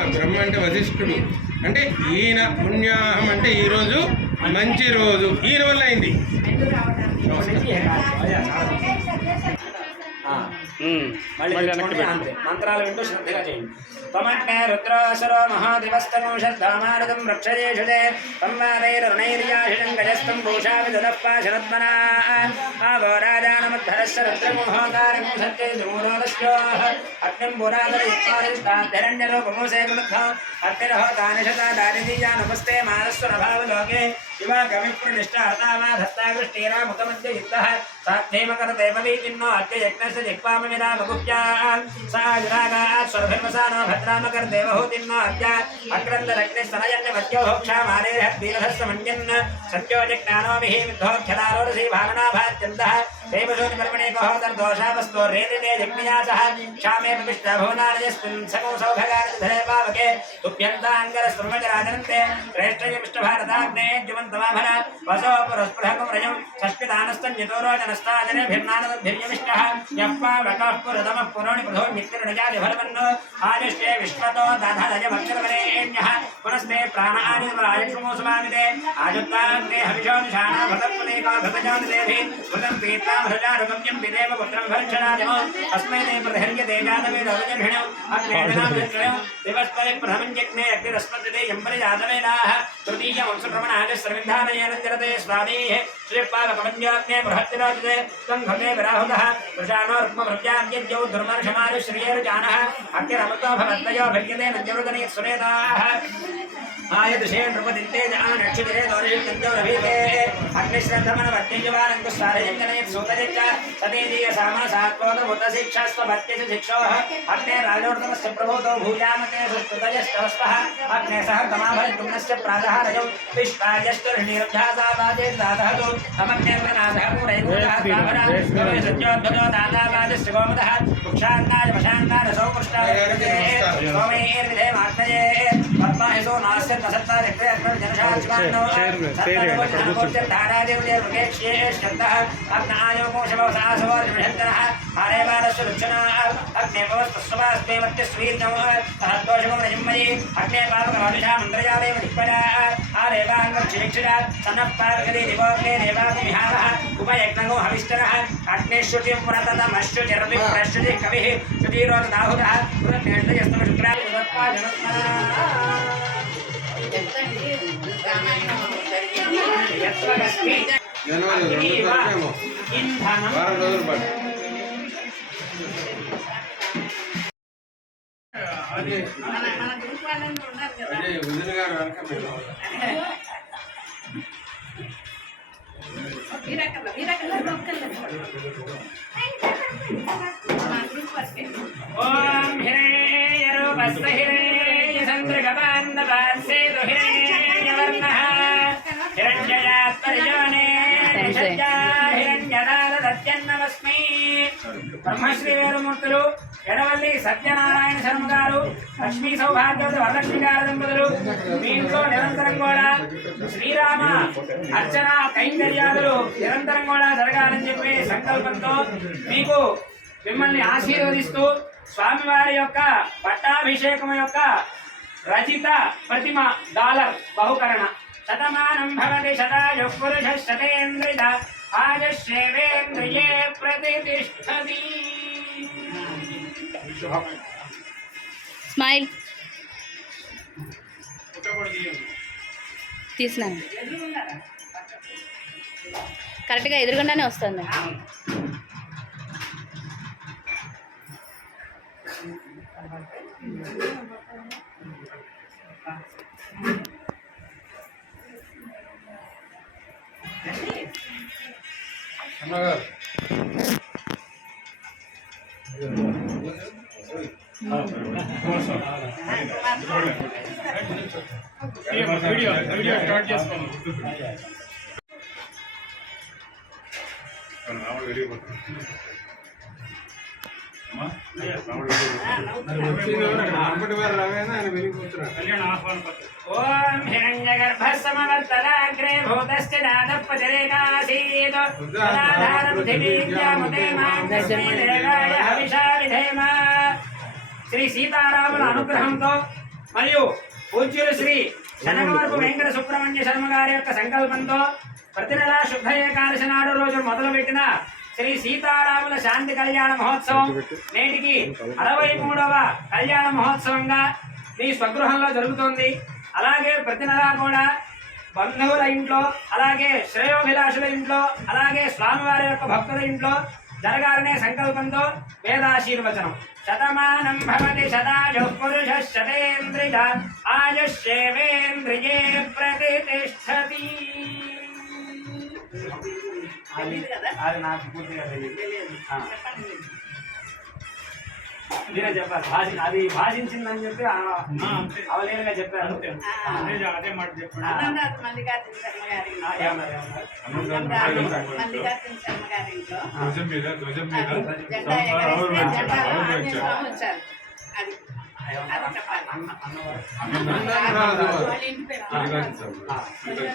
అంటే వశిష్ఠుడు. అంటే ఈయన పుణ్యాహం అంటే ఈరోజు మంచి రోజు, ఈయన వల్ల అయింది. మంత్రాలు వింటూ శ్రద్ధగా చేయండి. त्वमग्ने रुद्रासुरो महादिवस्तमं श्रद्धामानदं रक्षयेषुते संवादैरुणैर्याशिषं गजस्तं भूषा विदुदः पाशरत्मना आवो राजानमद्धरस्य रुद्रमोहोकारं सत्ये द्रुमोदस्योः अग्निं पुरातरयुक्तादिष्टाभ्यरण्यरूपमोसे कृतः अग्निरहो दानिशता दारिदीयानुपस्ते मानस्वरभावलोके शिवागमिप्रनिष्ठार्तावाधत्ताकृष्टीरामुखमध्य युक्तः साध्यैमकरदेववीतिन्नो अद्य यज्ञस्य जिह्वामविरामगुप्यान् सा विरागात् स्वरभिर्वसानो भद्रामकरदेवहूतिन्नो अद्य अग्रन्दरग्निस्तनयन्यमद्योभोक्षामारेर्हद्वीरधस्य मन्यन् सत्योजज्ञानोभिः विद्धोऽख्यदारोरसी भावनाभात्यन्तः देवशोनिपर्मणेकोहोदर्दोषावस्तोर्रेतिते जग्नियासः क्षामे प्रविष्टभुवनालयस्मिन् समो सौभगानधरे पावके तुभ्यन्ताङ्गरस्त्रुमजराजनन्ते श्रेष्ठयमिष्टभारताग्ने ज्युमन्तमाभर वसो पुरस्पृहकं रजं सस्मितानस्तन्यतोरोजनस्ताजनेभिर्नानदभिर्यमिष्टः यः पावकः पुरतमः पुरोणि प्रधोन्नित्यरजादिभरवन्नो आदिष्टे विश्वतो दाधरजमक्षरवरेण्यः पुनस्ते प्राण आदिवायुषमोसमामिते आजुत्ताग्ने हविषो निशाना भगत्पुलेका भगजानदेभिः भृतं पीत्वा भृजारुगम्यं विदेव पुत्रं भर्क्षणादिमो अस्मै ते प्रहर्यते जातवेदवजर्हिणौ अग्नेदनामृत्रयौ दिवस्परि प्रथमं यज्ञे अग्निरस्पत्यते यम्परिजातवेदाः तृतीयवंशप्रमणागस्रविन्धानयेन जरते स्वादेः श्रीपालकमन्योग्ने बृहत्तिरोचते तं भगे विराहुतः वृषाणो रुक्मभृत्याद्यज्ञौ दुर्मर्षमारुश्रियेरुजानः अग्निरमृतो भवत्तयो भर्यते नञ्जरुदने सुरेताः आयदुषे नृपदिन्ते जानक्षितिरे दोरिषित्यञ्जौरभीते अग्निश्रद्धमनवद्यजवानङ्कुस्तारयञ्जनयत् सूतयच्च सतीदीयसामसात्वोदभूतशिक्षास्त्वभत्यच शिक्षोः अग्ने राजोर्तमस्य प्रभूतो भूयामते सुस्तुतयस्तवस्वः अग्ने सह तमाभरद्युम्नस्य प्रातः रजौ विश्वायश्चर्णीरभ्यासावादे दातहतु अमग्ने प्रनाथः पूरयन्मुदः प्राभरा सत्योद्भतो दातावादस्य गोमदः वृक्षान्नाय वशान्नाय सौपृष्टाय सोमैर्विधे मार्तये पद्माहिसो नास्य नसत्ता रक्ते जनशाच्वान्नो देवदेवकेक्ष्ये शब्दः अग्नायोकोशवसासवोर्जमिषन्तनः आरेवारस्य रुक्षणाः अग्ने पवस्तस्वस्मे मत्यस्वीर्णो सहद्दोषमो रजम्मयि अग्ने पापकमानुषा मन्त्रजालेव दिक्पदाः आरेवाङ्गक्षेक्षिरा सनः पापकदे दिवोग्ने देवाग्निहारः उपयज्ञो हविष्टरः अग्नेश्रुतिं पुरततमश्रुतिरपि प्रश्रुतिः कविः श्रुतिरोधदाहुतः पुरत्नेष्टयस्तमशुक्राः विवत्वा జనవరి 2 తారీఖేమో వారం రోజుల పాటు అదే వదిన గారు వెనక ओम हिरण्यरूपस्य हिरण्यचन्द्रगपान्नपास्येतु हिरण्यवर्णः हिरण्यजात्पर्योने हिरण्यदादत्यन्नमस्मै బ్రహ్మశ్రీ వేరుమూర్తులు ఎడవల్లి సత్యనారాయణ శర్మ గారు లక్ష్మీ సౌభాగ్యవతి వరలక్ష్మి గారి దంపతులు మీ ఇంట్లో నిరంతరం కూడా శ్రీరామ అర్చన కైంకర్యాదులు నిరంతరం కూడా జరగాలని చెప్పి సంకల్పంతో మీకు మిమ్మల్ని ఆశీర్వదిస్తూ స్వామివారి యొక్క పట్టాభిషేకం యొక్క రచిత ప్రతిమ డాలర్ బహుకరణ శతమానం భవతి శతాయు పురుష శతేంద్రియ ఆయుష్యేవేంద్రియే ప్రతిష్టతి. స్మైల్ తీసినాను కరెక్ట్గా ఎదురుగుండానే వస్తుంది. వీడియో స్టార్ట్ చేసుకోండి. ఓం హిరణ్యగర్భः సమవర్తనాగ్రే భూతశ్చ నాదపతిరేకాసీత్ తదాధారం దివ్యాముదే మాంగస్మై దేవాయ హవిషా విధేమ. శ్రీ సీతారాముల అనుగ్రహంతో మరియు పూజ్యులు శ్రీ శనగవరపు వెంకట సుబ్రహ్మణ్య శర్మ గారి యొక్క సంకల్పంతో ప్రతి నెల శుద్ధ ఏకాదశి నాడు రోజు మొదలుపెట్టిన శ్రీ సీతారాముల శాంతి కళ్యాణ మహోత్సవం నేటికి 63వ కళ్యాణ మహోత్సవంగా మీ స్వగృహంలో జరుగుతోంది. అలాగే ప్రతి నెలా కూడా బంధువుల ఇంట్లో, అలాగే శ్రేయోభిలాషుల ఇంట్లో, అలాగే స్వామివారి యొక్క భక్తుల ఇంట్లో జరగాలనే సంకల్పంతో వేదాశీర్వచనం. శతమానం భవతి శతాయు పురుష శతేంద్రియ ఆయుష్యేవేంద్రియే ప్రతిష్టతి. అది నాకు పూర్తిగా తెలియదు. మీరే చెప్పారు. అది భాషించిందని చెప్పి అవలేలుగా చెప్పారు. అదే మాట చెప్పండి. మల్లికార్జున శర్మ గారి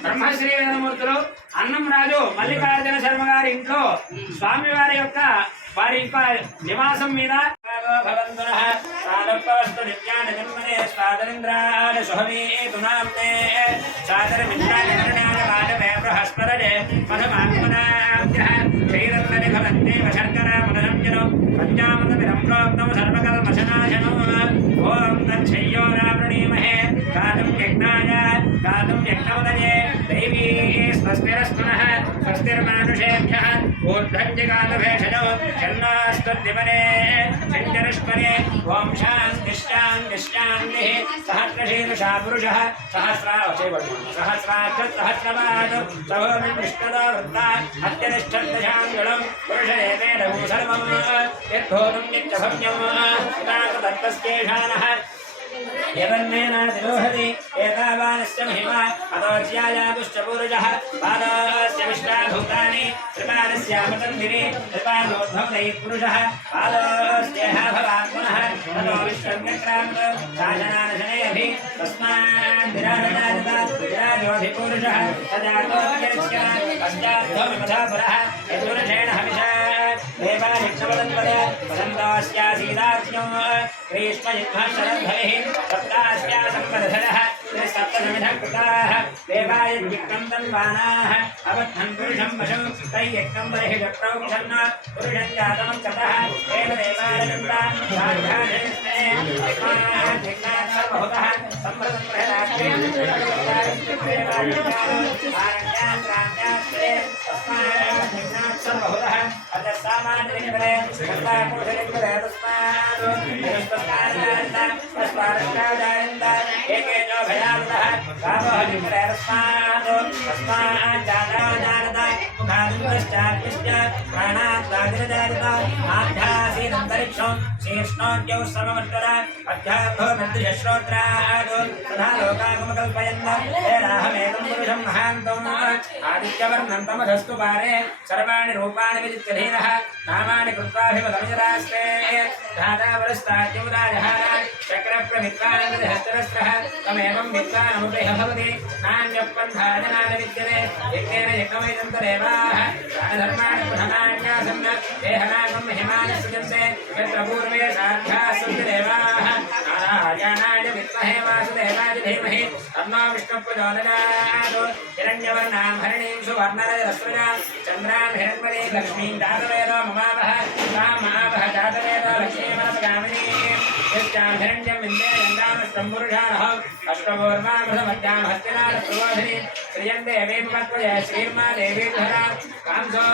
బ్రహ్మశ్రీ వేదమూర్తులు అన్నం రాజు మల్లికార్జున శర్మ గారి ఇంట్లో స్వామివారి యొక్క వారి యొక్క నివాసం మీద ఓం తచ్చయ్యో రావణీమహే గాతం యజ్ఞాయ గాతం యజ్ఞోదయే దైవీ స్వస్తిరస్మనః స్వస్తిర్మానుషేభ్యః ఊర్ధ్వంజగాలభేషజో చన్నాస్తద్దివనే చంచరష్మనే ఓం శాంతిశ్శాంతిశ్శాంతిః సహస్రశీర్షా పురుషः సహస్రాక్ష సహస్రపాద్ సహోమి విష్ణుదో వృత్తా అత్యనిష్టదశాంగుళం పురుషదేవేదము సర్వం యద్ధోతం నిత్యసమ్యం తత్తస్యేషానః यवन्नेनातिरोहति एतावानस्य महिमा अतोज्यायागुश्च पूर्वजः पादस्य विश्वाभूतानि त्रिपादस्यामतन्दिरे त्रिपादोद्भवदैः पुरुषः पादस्येह भवान् पुनः ततो विश्वव्यक्रान्त शासनानशनेऽभि तस्माद् विराजोऽभिपूरुषः सजातोऽभ्यर्थ यस्य अस्याद्धो विपथापुरः यदुर्षेण हविषा देवानिक्षवदन्वद वदन्तास्यासीदाज्ञो ग्रीष्मयुग्मः शरद्भविः सप्तास्या सम्पदधरः सप्तसमिधः कृताः देवायज्ञं तन्वानाः अबद्धं पुरुषं वशं तैयज्ञं बर्हि चक्रौक्षन् पुरुषं जातं ततः एव देवारजन्ता सार्धाधेस्ते अस्मात् सर्वभूतः सम्प्रतं प्रहराष्ट्रे आरण्यान्त्रान्यास्ते अस्मात् सर्वभूतः अतः सामान्यनिबले सर्वाकुशलिबले तस्मात् तस्मात् एके जो भयावतः कामः निबले तस्मात् जाता मुखादिश्चार्यश्च प्राणात् वाग्रजारित आध्यासीदन्तरिक्षं शीर्ष्णोद्यौ समवर्तन अध्यात्मो मन्त्रिश्रोत्रात् तथा लोकागमकल्पयन् हेराहमेतं पुरुषं महान्तम् आदित्यवर्णं तमधस्तु पारे सर्वाणि रूपाणि विदित्यधीनः नामानि कृत्वाभिपदमिजरास्ते धातावरस्ताद्यमुदायः चक्रप्रमित्वानहस्तरस्रः तमेवं विद्वानमुदयः भवति नान्यपन्थाजनानि विद्यते यज्ञेन यज्ञमैदन्तदेवाः दानधर्माणि प्रधानान्यासन् देहनागं महिमानि सृजन्ते यत्र पूर्वे साध्याः सन्ति देवाः नारायणाय विद्महे वासुदेवाय धीमहि तन्नो विष्णुप्रचोदयात् हिरण्यवर्णां हरिणीं सुवर्णरजतस्रजां चन्द्रां हिरण्मयीं लक्ष्मीं जातवेदो ममावह तां महावह जातवेदो लक्ष्मीमनपगामिनीं यस्यां हिरण्यं विन्द्ये गङ्गामष्टं पुरुषाणः अष्टमोर्मामृतमध्यां हस्तिनाथप्रबोधिनीं श्रियं देवीं पत्वये श्रीर्मा देवी धरा कांसो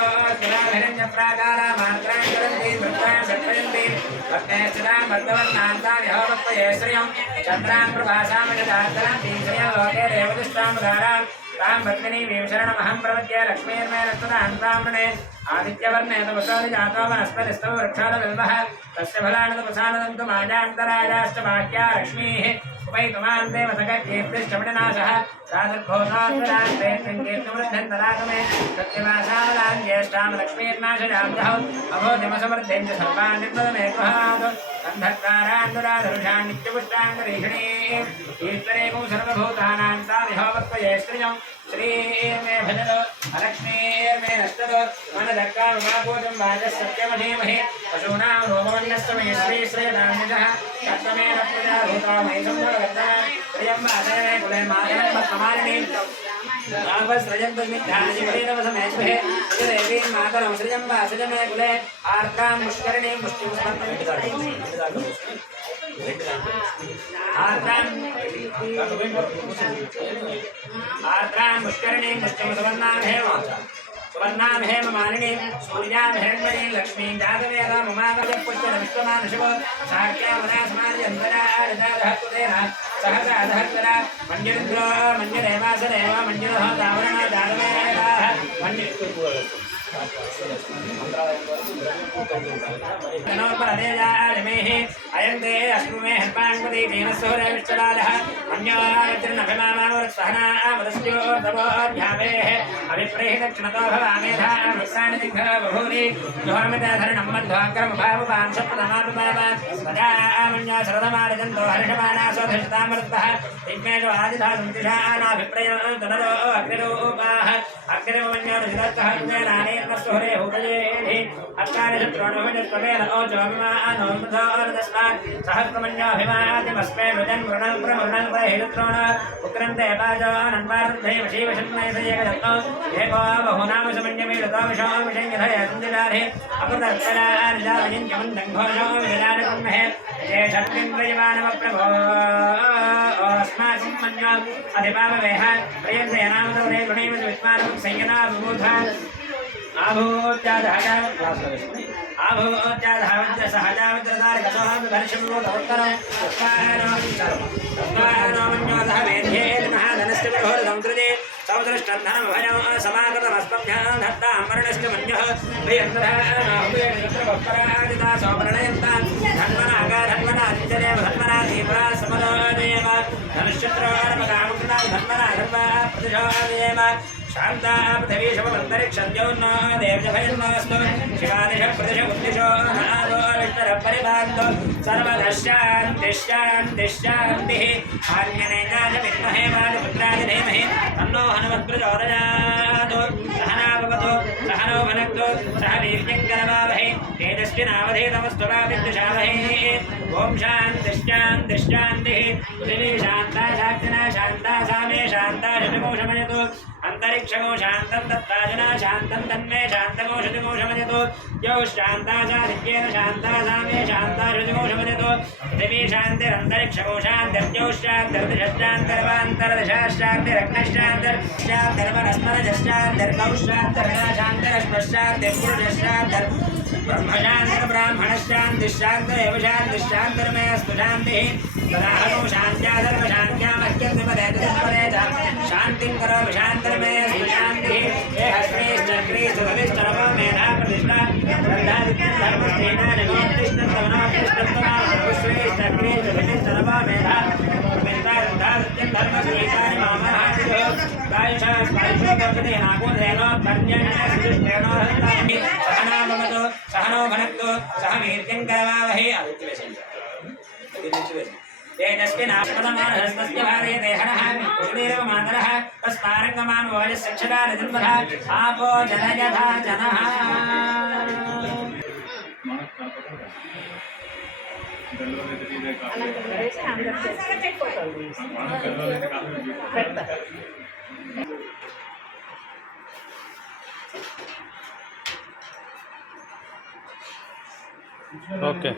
हिरण्यप्राकारा मात्रां चरन्तीं वृत्तां दर्शयन्तीं भक्ते स्थितां भक्तवर्णान्तां यहोवत्वये श्रियं चन्द्रां प्रभासामजदार्दरान्तीं श्रियं लोके देवदुष्टां धारां तां भक्तिनीं शरणमहं प्रपद्ये लक्ष्मीर्मे नस्तदान्ताम्रणे आदित्यवर्णे तपसानि जातो वनस्पतिस्तव वृक्षालबिल्वः तस्य फलानि तपसानदन्तु माजान्तराजाश्च वाक्या लक्ष्मीः उपैतुमान्ते वसककीर्तिश्चमणनाशः साधर्भोतान्तरान्ते कीर्तिवृद्धन्तरागमे सत्यवासावलां ज्येष्ठां लक्ष्मीर्नाशजाब्धौ अभोधिमसमर्थें च सर्वान् निर्मदमेकहात् गन्धकारान्दराधरुषान् नित्यपुष्टान्तरीषणीम् ईश्वरेकौ सर्वभूतानां तामिहोवत्वये श्रियम् श्रीर्मे भजतो अलक्ष्मीर्मे नष्टतो मनदक्कामपूजं वाचः सत्यमधीमहि पशूनां रोमवन्यस्तमे श्रीश्रेयदान्यजः तत्त्वमेन प्रजाभूता मयि सम्भवगतः प्रियं वाचने कुले मातरं पद्ममालिनीं नाभस्रजं तस्मिद्धानिवरेणवसमेष्भे देवीं मातरं सृजं वासजमे कुले आर्द्रां मुष्करिणीं मुष्टिं आर्द्रां मुष्करिणीं मुष्टिं सुवर्णां हेम मालिनीं सूर्यां हिरण्मयीं लक्ष्मीं जातवेदा मुमागजं पुष्पविश्वमानशिवो साख्यामनासमार्यन्तराजदादहत्वतेन सहसादहत्वरा मञ्जरुद्रो मञ्जरेवासदेव मञ्जरः दावरणा जातवेदाः अयन्ते अश्रुमे हर्पाण्पति तेन सोरे विष्टलालः मन्योरावृत्तिर्नभमामोत्सहनामदस्योर्धवोऽभ्यावेः अभिप्रेहितक्षणतो भवामेधा वृत्साणि दिग्भव बभूरि जोहमितधरणं मध्वाक्रमभावपांशप्रथमापपाप तदा आमन्या शरदमारजन्तो हर्षमानासोऽधिष्ठामरुद्भः दिग्मेषु आदिधा सन्तिषानाभिप्रयो तनरो अग्निरूपाः अग्निमन्योनुजिदत्तः नानेर्मस्वहरे हुतयेहि अत्तारिशत्रोणुभजस्त्वमेन ओजोमिमानोमधोरदस्मात् सहस्रमन्योऽभिमातिमस्मे मृजन् मृणं प्रमृणं प्रहिरुत्रोण उक्रान्ते पाजोऽनन्वारुद्धे वशीवशन्मयसयेकदत्तो एको बहुनामसमन्यमेलतो विशो विषय्यधय सन्दिदारे अकृतर्परानिजावयञ्चमन्दङ्घोषो विजयानकुम्भे ये षट्विन्द्रयमानमप्रभो अस्माकं मन्यो अधिपाववेह प्रियन्ते नामदवरे गुणैव विद्वानं संयना विमूढा आभूत्याधावञ्च सहजावज्रदारगतः विभर्षमुदोत्तरं तस्मानोमन्योतः वेद्येर्मः धनस्य विरोधसंकृते सौदृष्टन्धनमभयं समाकृतमस्मभ्यां धत्तां वर्णश्च मन्यः भयन्तरादिता सौवर्णयन्तां धन्वनागाधन्वनादित्यदेव धन्वना दीपरा समदोदेव धनुश्चत्रोर्मकामुक्ता धन्वना धर्वा प्रतिशोदेव शान्ता पृथिवी शमन्तरिक्षन्यो न देवजभयन्नस्तु शिवादिश प्रतिश उद्दिशो नादो विष्णुरपरिभान्तो सर्वदशान्तिश्शान्तिश्शान्तिः आर्यनेनाय विद्महे वायुपुत्राय धीमहि तन्नो हनुमत्प्रचोदयात् एतस्मिनावधेतमस्तुलाविद्युषावहे ॐ शान्तिश्शान्तिश्शान्तिः पृथिवी शान्ता शान्तिना शान्ता सा मे शान्ता शतकोशमयतु अन्तरिक्षको शान्तं तत्ताजना शान्तं तन्मे शान्तकोशतिकोशमयतु यौ शान्ता सा नित्येन शान्ता सा मे शान्ता शतकोशमयतु पृथिवी शान्तिरन्तरिक्षको शान्तिर्द्यौ शान्तिर्दिशान्तिरग्निशान्तिर्शान्तिर्वनस्पतिशान्तिर्गौ शान्तिर्शान्तिरश्मशान्तिर्पुरुषशान्तिर् ब्रह्मशान्तिर्ब्राह्मणशान्तिश्शान्तिरेव शान्तिश्शान्तिर्मेऽस्तु शान्तिः तदाहनो शान्त्या सर्वशान्त्यामह्यन्तिपदे शान्तिं करोमि शान्तिर्मेऽस्तु शान्तिः हे हस्तेश्चक्रीस्तुभविस्तरवो मेधा प्रतिष्ठा ब्रह्मादित्यं धर्मस्तेनानिमोत्तिष्ठन्तमनाश्रेश्चक्रीस्तुभविस्तरवो मेधा प्रतिष्ठा धर्मस्तेनानि मामहादिभ्यो सहनो भनक्तु सह वीर्यं करवावहै तेजस्विनास्पदमानहस्तस्य भारे देहनः कुशलीरव मातरः तस्मारङ्गमान् वोजस्सक्षदा निजन्मः आपो जनयथा जनः ఓకే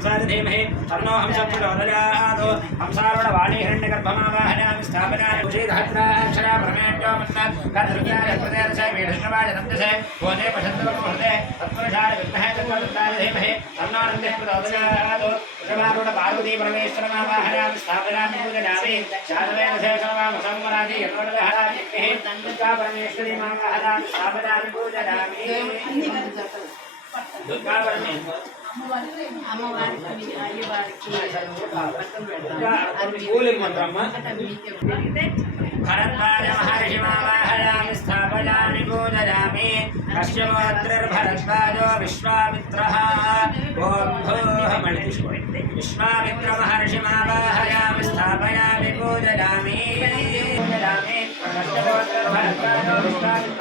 हंसाधीमहि तन्नो हंसं प्रचोदयात् हंसारूढवाणी हिरण्यगर्भमावाहनामि स्थापयामि कुशीधत्राक्षरा प्रमेण्यो मन्नात् कद्रुत्याय प्रदेशे मेढष्णवाय तन्दसे भोजे पशन्तवकुहृते तत्पुरुषाय विद्महे तत्त्वदत्ताय धीमहि तन्नो नन्दः प्रचोदयात् वृषभारूढपार्वती परमेश्वरमावाहनामि स्थापयामि पूजयामि शादवेन शेषवामसंवरादि यतोदहराज्ञः दुर्गा परमेश्वरी मावाहनामि स्थापयामि पूजयामि दुर्गा परमेश्वरी అమ్మవారికి అయ్యవారికి भरद्वाज महर्षिमावाहयामि स्थापयामि पूजयामि कश्यपोऽत्रिर्भरद्वाजो विश्वामित्रः ॐ भूः विश्वामित्रमहर्षिमावाहयामि स्थापयामि पूजयामि कश्यपोऽत्रिर्भरद्वाजो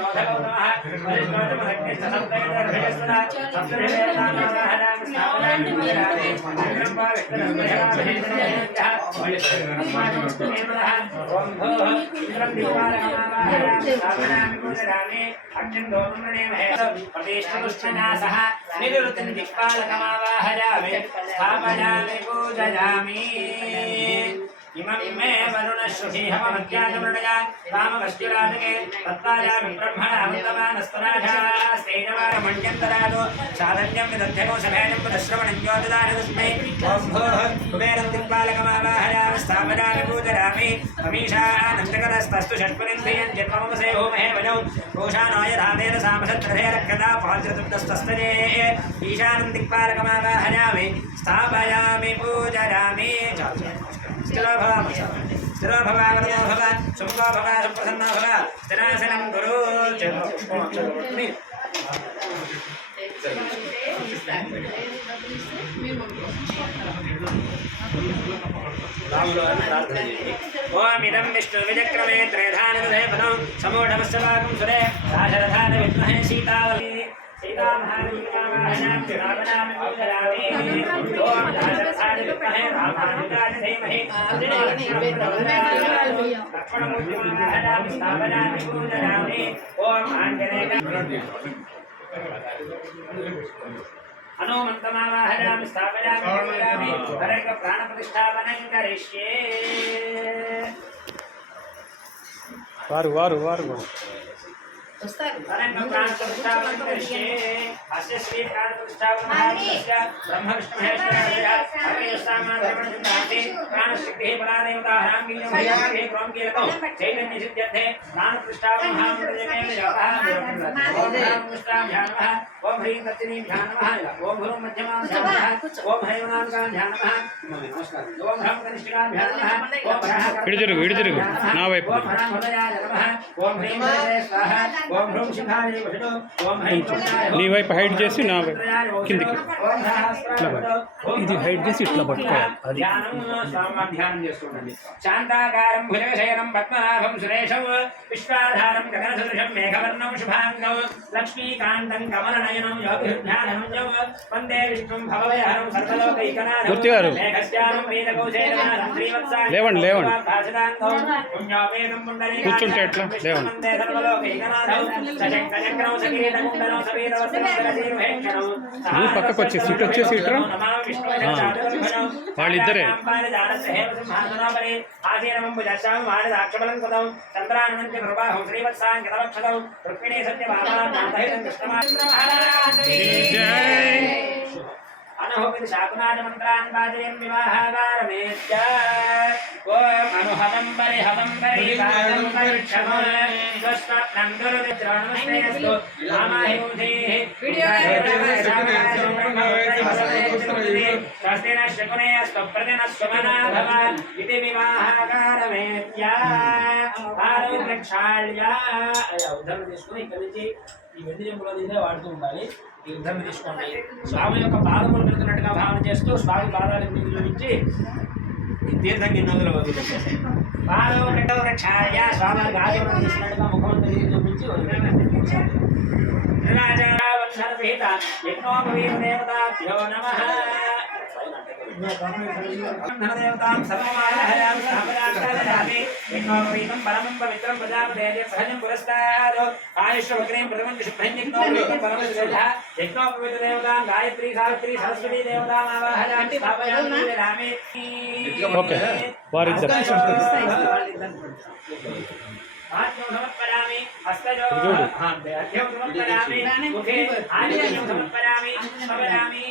इमं मे वरुणश्रुतिहमध्यागमृणया रामवश्चिराजके तत्त्वायामि ब्रह्मणामन्तमानस्तराशास्तेजवारमण्यन्तरादो साधन्यं विदध्यमो सभेजं पदश्रवणं ज्योतिदानदस्मै ॐ भोः कुबेरं दिक्पालकमावाहयामि स्थापयामि पूजयामि अमीशानन्दकरस्तस्तु षट्परिन्धियं जन्ममसे भूमहे वजौ कोशानाय धातेन सामसत्रधे रक्षता पात्रतुप्तस्तस्तजे ईशानं दिक्पालकमावाहयामि स्थापयामि पूजयामि स्थिरो भवागतो भव सुखो भव सुप्रसन्नो भव स्थिरासनं कुरु ओमिदं विष्णुर्विचक्रमे त्रयधानिदधे पदं समूढमस्सवाकं सुरे राजरथान विद्महे सीतावली सीतामहादेवीकामाहनां रावणामि पूजयामि ॐ राजरथान विद्महे रामानुजाय धीमहि लक्ष्मणमूर्तिमाहनां स्थापयामि पूजयामि ॐ आञ्जनेय हनुमन्तमावाहयामि स्थापयामि पूजयामि हरेक प्राणप्रतिष्ठापनं करिष्ये वारु वारु वारु हरेक प्राणप्रतिष्ठापनं करिष्ये अस्य श्री प्राणप्रतिष्ठापनस्य ब्रह्म विष्णु महेश्वरः हरेस्तामाधर्मसिद्धान्ते प्राणशक्तिः परादेवता हराङ्गीयमयागे क्रोङ्कीलकौ चैतन्यसिद्ध्यर्थे प्राणप्रतिष्ठापनं महामन्त्रजपेन योगः ॐ प्राणप्रतिष्ठाभ्यां नमः ॐ ह्रीं दक्षिणीभ्यां नमः ॐ भ्रूं मध्यमाभ्यां नमः ॐ हरिवनामकाभ्यां नमः नमस्कार ॐ ह्रं कनिष्ठिकाभ्यां नमः ॐ भ्रः इडुतिरुगु ना वैपु ॐ भ्रं हृदयाय नमः ॐ ह्रीं हृदये स्वाहा ॐ भ्रूं शिखाय वषटो ॐ ह्रीं चन्द्राय నీ వైపు హైట్ చేసి నా వైపు కిందికి ॐ सहस्राय ఇది హైట్ చేసి ఇట్లా పట్టుకోవాలి అది ध्यानं స్వామివారి ధ్యానం చేస్తుండండి. శాంతాకారం భుజగశయనం పద్మనాభం సురేశం విశ్వాధారం గగనసదృశం మేఘవర్ణం శుభాంగం లక్ష్మీకాంతం కమలనయనం యోగిధ్యానం వందే విష్ణుం భవభయహరం సర్వలోకైకనాథం మేఘశ్యామం వేదకౌశేయనాథం శ్రీవత్సాయం లేవండి లేవండి భాషదాంగం పుణ్యోపేతం పుండరీకాక్షం కూర్చుంటే ఎట్లా లేవండి వందే సర్వలోకైకనాథం సశక్తచక్రం సకీర్ణకుండలం సవీరవస్త్రం నువ్వు పక్కకు వచ్చి సీట్ వచ్చేసి ఇట్రా వాళ్ళిద్దరే అనహోపిత శాకునాథ మంత్రాన్ పాదయం వివాహాగారమేత్య ఓం అనుహతం పరిహతం పరిపాదం పరిక్షమ స్వస్వనందురు విద్రోణమస్తేస్తు మామాహింసే స్వస్తిన శకునేస్తు ప్రతిన సుమనాభవ ఇది వివాహాగారమేత్య ఆరోగ్యక్షాళ్య ఉద్ధరణ తీసుకుని ఇక్కడి నుంచి ఈ వెండి చెంబులో తీసే వాడుతూ ఉండాలి. ఈ ఉద్ధరణ తీసుకోండి. స్వామి యొక్క పాదములు పెడుతున్నట్టుగా భావన చేస్తూ స్వామి పాదాల మీద చూపించి ఈ తీర్థం గిన్నెలో వదిలిపెట్టేసి పాదోక్షాయ స్వామి గాజులను తీసినట్టుగా ముఖమంతా చూపించి వదిలిపెట్టాలి. యజ్ఞోపవీతదేవతాభ్యో నమః దేవతాం సర్వమాయామి సహపదామి యజ్ఞోపవీతం పరమం పవిత్రం ప్రజాపతే సహజం పురస్కారో ఆయుష్వగ్రేం ప్రథమం శుభ్రం యజ్ఞోపవీతం పరమం శ్రేష్ఠ యజ్ఞోపవీత దేవతాం గాయత్రీ సావిత్రీ సరస్వతీ దేవతాం ఆవాహయామి స్థాపయామి రామే. ఓకే వారిద్దరు ఆజ్ఞం సమర్పయామి హస్తజో అర్ఘ్యం సమర్పయామి ముఖే ఆజ్ఞం సమర్పయామి సమర్పయామి.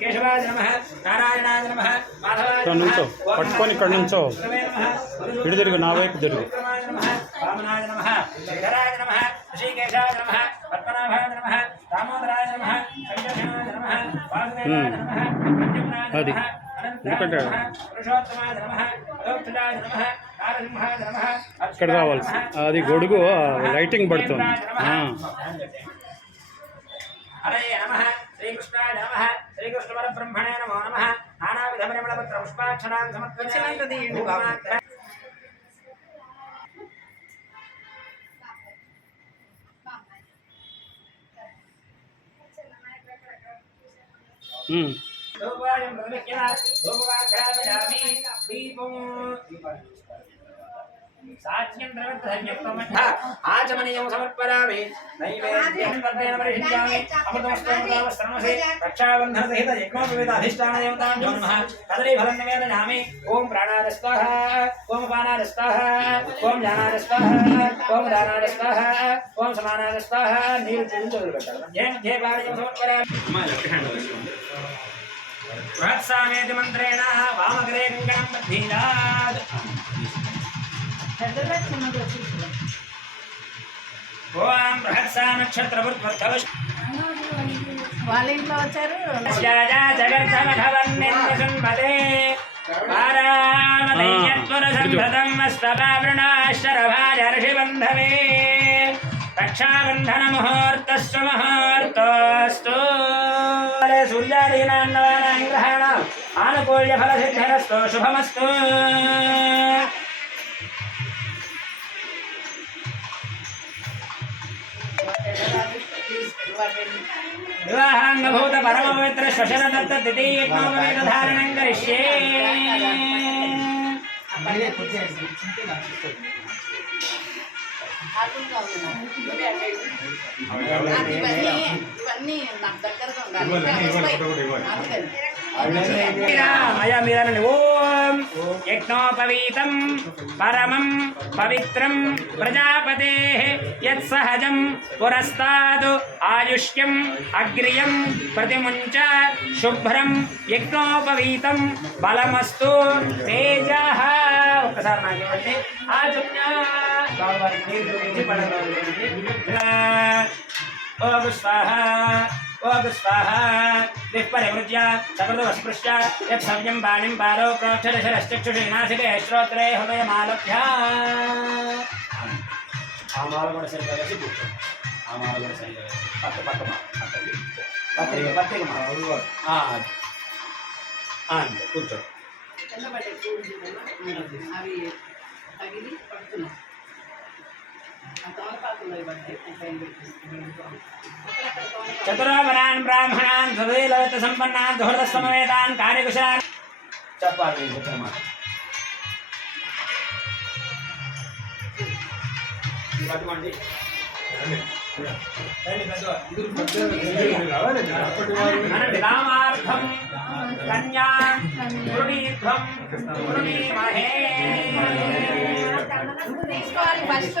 కేశవాయ నమః నారాయణాయ నమః మాధవాయ నుంచో పట్టుకొని ఇక్కడ నుంచో ఇటు తిరుగు నా వైపు తిరుగు. వామనాయ నమః శంకరాయ నమః ఋషికేశాయ నమః పద్మనాభాయ నమః దామోదరాయ నమః సంజయనాయ నమః వాసుదేవాయ నమః ప్రద్యుమ్నాయ అది నమః ఎందుకంటే పురుషోత్తమాయ నమః అలోక్షజాయ నమః నారసింహాయ నమః ఇక్కడ రావాల్సి అది గొడుగు లైటింగ్ పడుతుంది. హరే నమః శ్రీకృష్ణాయ నమః శ్రీకృష్ణ పరబ్రహ్మణే నమో నమః నానావిధ పరిమళపత్ర పుష్పాక్షరాన్ సమర్పయామి. ఆచమనీయం సమర్పయామి. నైవేద్యం తర్పేణ పరిషిధ్యామి. అమృతమస్తమృతమస్తమసి రక్షాబంధన సహిత యజ్ఞోపవీత అధిష్టాన దేవతాభ్యో నమః. కదలీఫలం నివేదయామి. ఓం ప్రాణాయ స్వాహ ఓం అపానాయ స్వాహ ఓం జ్ఞానాయ స్వాహ ఓం దానాయ స్వాహ ఓం సమానాయ స్వాహ. నీరు చూపించి వదిలిపెట్టాలి. మధ్యే మధ్యే పానీయం సమర్పయామి. బృహత్సామేతి మంత్రేణ వామగ్రే కంకణం బద్ధీయాత్. ఓం బృహత్సా నక్షత్రవృద్వర్ధవ వాళ్ళ ఇంట్లో వచ్చారు. జగర్ధమధవన్నిన్నిసున్పదే పారామదయ్యత్వరసంభృతం అస్తపావృణాశ్చరభాజర్షిబంధవే. రక్షాబంధన ముహూర్తస్సు ముహూర్తోస్తు. సూర్యాదీనాన్నవానాం గ్రహాణాం ఆనుకూల్య ఫలసిద్ధిరస్తు శుభమస్తు. వివాహాంగభూత పరమపవిత్ర శ్వశరదత్త ద్వితీయజ్ఞోపవేత ధారణం కరిష్యే. ఇవన్నీ నాకు దగ్గరగా ఉండాలి. అయా మీరనండి. ఓం యజ్ఞోపవీతం పరమం పవిత్రం ప్రజాపతే యత్సహజం పురస్తాద్ ఆయుష్యం అగ్రియం ప్రతిముంచ శుభ్రం యజ్ఞోపవీతం బలమస్తు తేజ. ఒక్కసారి నాకు ఇవ్వండి. ఆచమ్య నీరు చూపించి ఓం స్వాహ ఓం స్వాహ విపరివృజ్య సకృతవస్పృశ్య యత్సవ్యం బాణిం బాలో ప్రోక్షరశరశ్చక్షుషి నాసికే శ్రోత్రే హృదయమాలభ్య. ఆ మాల కూడా సరిగా వేసి కూర్చో. ఆ మాల కూడా సరిగా వేసి పత్రిక అంతే కూర్చో. అవి తగిలి పడుతున్నాయి. చతురావరాన్ బ్రాహ్మణాన్ హృదయలవత సంపన్నాన్ సుహృద సమవేతాన్ కార్యకుశలాన్ చెప్పాలి. పట్టుకోండి. రామార్థం కన్యా గృహీధ్వం గృహీమహే. తీసుకోవాలి ఫస్ట్.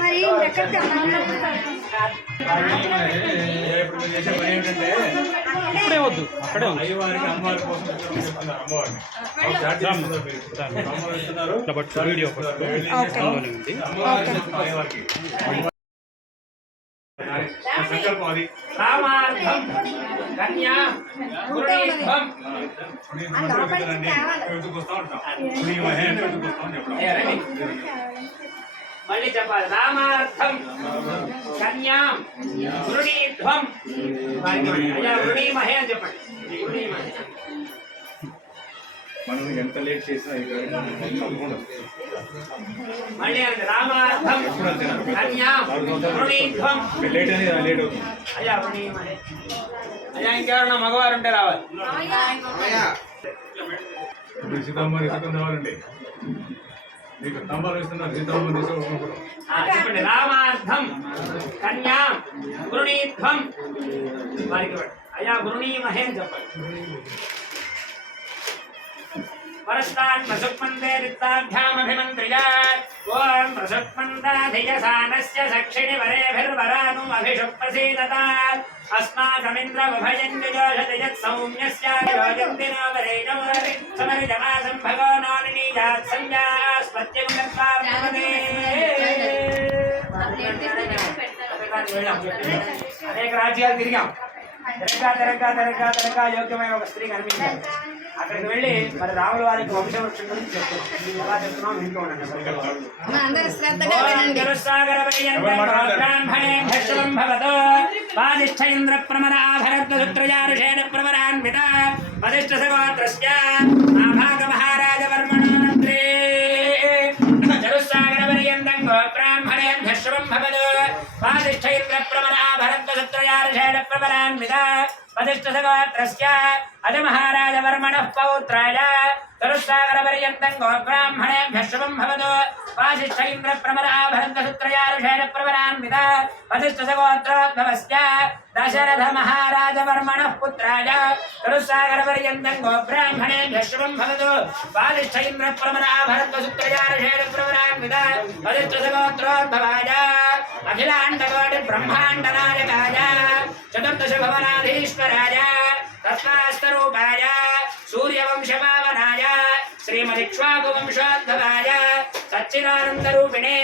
మరి ఎక్కడికి ఇప్పుడే వద్దు, అక్కడే ఉంది. ఇట్లా పట్టు, వీడియో పట్టు. అందులోనే ఉంది. రామార్థం కన్యా గృహీధ్వం. మళ్ళీ చెప్పాలి. రామార్థం కన్యా గృహీధ్వం గృహీమహే అని చెప్పండి. గృహీమహే. మనం ఎంత లేట్ చేసినా మళ్ళీ అంటే రామార్థం కన్యా గృహీధ్వం. లేట్ అనేది లేట్ అవుతుంది. అయ్యా గృహీమహే. అయ్యా ఇంకెవరన్నా మగవారు ఉంటే రావాలి. ఇప్పుడు సీతామ్మని ఎక్కడ రావాలండి? మీకు తంబాలు ఇస్తున్నారు, సీతామ్మని తీసుకోకూడదు. చెప్పండి. రామార్థం కన్యా గృహీధ్వం. అయ్యా గృహీమహే అని చెప్పండి. परस्तान् प्रसुप्मन्ते रिक्ताभ्यामभिमन्त्र्यात् ओं प्रसुप्मन्ताधियसानस्य सक्षिणि वरेभिर्वरानुम् अभिषुप्प्रसीदतात् अस्माकमिन्द्रमुभयन्तिजोषति यत्सौम्यस्य योजन्ति नो वरेणो समरिजमासं भगो नोनिनीजात् संज्ञास्पत्यं गत्वा भवते. అనేక రాజ్యాలు తిరిగాం. తెరగా యోగ్యమైన ఒక స్త్రీ కనిపించారు. అక్కడికి వెళ్ళి మరి రాముల వారికి వంశవృక్షం గురించి చెప్తున్నాం. ఎలా చెప్తున్నాం వింటూ ఉండండి. అందరూ శ్రద్ధగా వినండి. వాదిష్ఠ ఇంద్ర ప్రమరాభరద్వసుత్రయారుషేణ ప్రమరాన్విత వదిష్ఠ సగోత్రస్య నాభాగ మహారాజవర్మణోత్రే చరుస్సాగర పర్యంతం గోబ్రాహ్మణేభ్య శుభం భవతు. వాదిష్ఠ ఇంద్ర ప్రమరాభరద్వసుత్రయారుషేణ ప్రమరాన్విత వదిష్ఠ సగోత్రస్య అజ మహారాజవర్మణః పౌత్రాయ చరుస్సాగర పర్యంతం గోబ్రాహ్మణేభ్య శుభం భవతు. వాసిష్ఠ ఇంద్ర ప్రమరాభరద్వసుత్రయారుషేణ ప్రమరాన్విత వదిష్ఠ సగోత్రోద్భవస్య దశరథ మహారాజవర్మణః పుత్రాయ చరుస్సాగర పర్యంతం గోబ్రాహ్మణేభ్య శుభం భవతు. వాసిష్ఠ ఇంద్ర ప్రమరాభరద్వసుత్రయారుషేణ ప్రమరాన్విత వదిష్ఠ సగోత్రోద్భవాయ అఖిలాండకోటి బ్రహ్మాండ నాయకాయ చతుర్దశ భవనాధీశ్వరాయ తత్వాస్తరూపాయ సూర్యవంశపావనాయ శ్రీమదిక్ష్వాకువంశోద్భవాయ సచ్చిదానందరూపిణే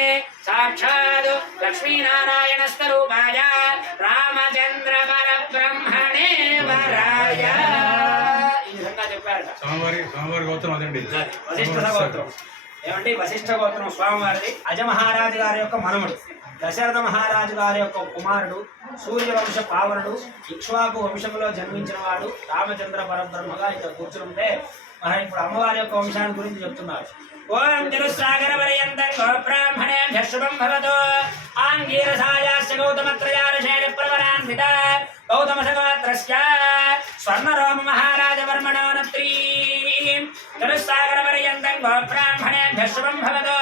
సాక్షాత్ లక్ష్మీనారాయణస్తరూపాయ రామచంద్ర పరబ్రహ్మణే వరాయ. ఈ విధంగా చెప్పారట. స్వామివారి గోత్రం అదండి. వశిష్ఠ గోత్రం ఏమంటే వశిష్ఠ గోత్రం స్వామివారిది. అజమహారాజు గారి యొక్క మనముడు, దశరథ మహారాజు గారి యొక్క కుమారుడు, సూర్యవంశ పావనుడు, ఇక్ష్వాకు వంశంలో జన్మించిన వాడు రామచంద్ర పరబ్రహ్మగా ఇక్కడ కూర్చుంటే ఇప్పుడు అమ్మవారి యొక్క వంశాన్ని గురించి చెప్తున్నారు. ఓం జరుస్సాగర పర్యంతం గోబ్రాహ్మణేభ్య శుభం భవతు. ఆంగీరసాయాస్య గౌతమత్రయారుషేణ ప్రవరాన్విత గౌతమ సగోత్రస్య స్వర్ణరోమ మహారాజవర్మణోనత్రీం జరుస్సాగర పర్యంతం గోబ్రాహ్మణేభ్య శుభం భవతు.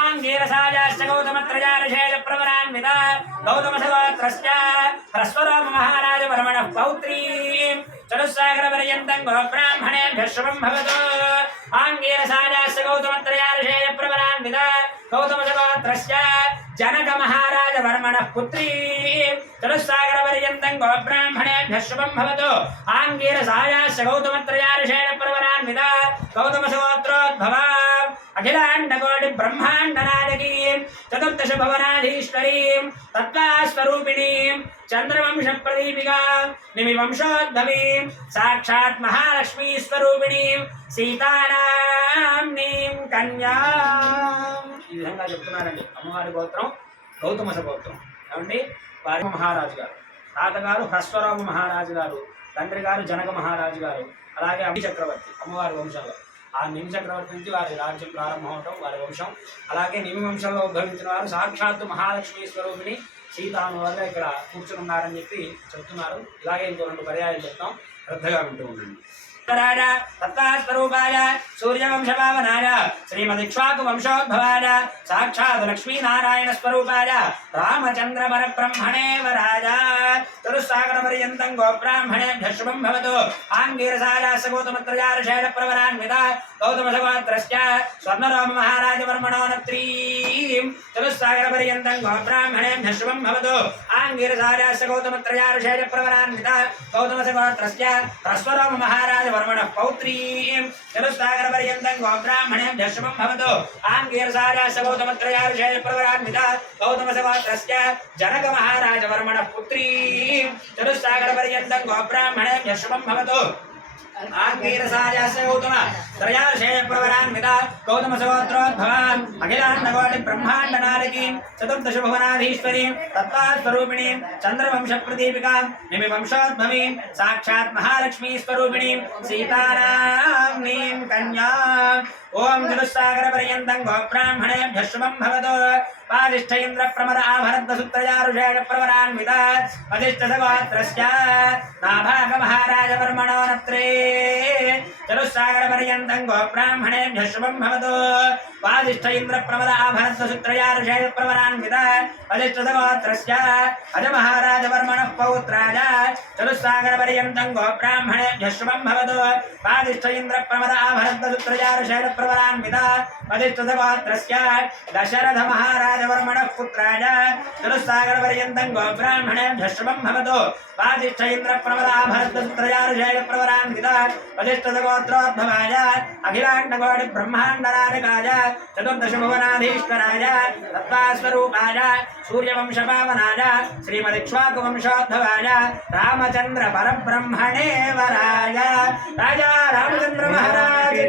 ఆంగీరసాయాస్య గౌతమత్రయారుషేణ ప్రవరాన్విత గౌతమ సగోత్రస్య హ్రస్వరోమ మహారాజవర్మణః పౌత్రీం चतुस्सागरपर्यन्तं गोब्राह्मणेभ्यः शुभं भवतु आङ्गीरसाजास्य गौतमत्रयार्षेय प्रबलान्विता गौतमसगोत्रस्य जनकमहाराजवर्मणः पुत्री चतुस्सागरपर्यन्तं गोब्राह्मणेभ्यः शुभं भवतु आङ्गीरसाजास्य गौतमत्रयार्षेय प्रबलान्विता गौतमसगोत्रोद्भवा अखिलाण्डकोटिब्रह्माण्डनायकीं चतुर्दशभुवनाधीश्वरीं तत्त्वास्वरूपिणीं चन्द्रवंशप्रदीपिकां निमिवंशोद्भवीं साक्षात् महालक्ष्मीस्वरूपिणीं सीतानाम्नीं कन्यां ఈ విధంగా చెప్తున్నారండి. అమ్మవారి గోత్రం గౌతమస గోత్రం. ఏమండి వారి మహారాజు గారు, తాతగారు హ్రస్వరామ మహారాజు గారు, తండ్రి గారు జనక మహారాజు గారు, అలాగే అమ్మి చక్రవర్తి అమ్మవారి వంశంలో. ఆ నిమి చక్రవర్తి నుంచి వారి రాజ్యం ప్రారంభం అవటం వారి వంశం. అలాగే నిమి వంశంలో ఉద్భవించిన వారు సాక్షాత్తు మహాలక్ష్మీ స్వరూపిణి సీతాను వల్ల ఇక్కడ కూర్చుని ఉన్నారని చెప్పి చెప్తున్నారు. ఇలాగే ఇంకో 2 పర్యాయాలు చెప్తాం, శ్రద్ధగా వింటూ ఉండండి. రాజ తత్వాస్వరూపాయ సూర్యవంశపావనాయ శ్రీమదిక్ష్వాకు వంశోద్భవాయ సాక్షాత్ లక్ష్మీనారాయణ స్వరూపాయ రామచంద్ర పరబ్రహ్మణే వరాయ చతుస్సాగరపర్యంతం గోబ్రాహ్మణేభ్యः శుభం భవతు ఆంగీరసాయాస్య గౌతమత్రయార్షేణ ప్రవరాన్విత గౌతమసగోత్రస్య స్వర్ణరామ మహారాజవర్మణో నత్రీం చతుస్సాగరపర్యంతం గోబ్రాహ్మణేభ్యः శుభం భవతు ఆంగీరసాయాస్య గౌతమత్రయార్షేణ ప్రవరాన్విత గౌతమసగోత్రస్య హ్రస్వరామ మహారాజవర్మణः పౌత్రీం చతుస్సాగరపర్యంతం గోబ్రాహ్మణేభ్యः శుభం భవతు ఆంగీరసాయాస్య గౌతమత్రయార్షేణ ప్రవరాన్విత గౌతమసగోత్రస్య జనక మహారాజవర్మణः పుత్రీం చతుస్సాగరపర్యంతం గోబ్రాహ్మణేభ్యः శుభం భవతు आंगीरसायास्य गौतम त्रयार्षेय प्रवरान्विता गौतमसगोत्रोद्भवान् अखिलाण्डकोटि ब्रह्माण्डनायकीं चतुर्दशभुवनाधीश्वरीं तत्त्वास्वरूपिणीं चन्द्रवंशप्रदीपिकां निमिवंशोद्भवीं साक्षात् महालक्ष्मी स्वरूपिणीं सीतानाम्नीं कन्याम् ओम चतुस्सागरपर्यन्तं गोब्राह्मणेभ्यः शुभं भवतु पादिष्ठ इन्द्रप्रमद आभरद्वसुत्रयारुषेण प्रवरान्विता वसिष्ठसगोत्रस्य नाभागमहाराजवर्मणो नत्रे चतुस्सागरपर्यन्तं गोब्राह्मणेभ्यः शुभं भवतु पादिष्ठ इन्द्रप्रमद आभरद्वसुत्रयारुषेण प्रवरान्विता वसिष्ठसगोत्रस्य अजमहाराजवर्मणः पौत्राय चतुस्सागरपर्यन्तं गोब्राह्मणेभ्यः शुभं भवतु पादिष्ठ इन्द्रप्रमद आभरद्वसुत्रयारुषेण प्रवरान्विता वसिष्ठसगोत्रस्य दशरथ महाराजवर्मणः पुत्राय चतुस्सागरपर्यन्तं गोब्राह्मणेभ्यः शुभं भवतु वासिष्ठ इन्द्रप्रमद आभरद्वसुत्रयारुषेण प्रवरान्विता वसिष्ठसगोत्रोद्भवाय अखिलाण्डकोटि ब्रह्माण्डनायकाय चतुर्दशभुवनाधीश्वराय तत्त्वास्वरूपाय सूर्यवंशपावनाय श्रीमदिक्ष्वाकुवंशोद्भवाय रामचन्द्र परब्रह्मणे वराय राजा रामचन्द्र महाराज की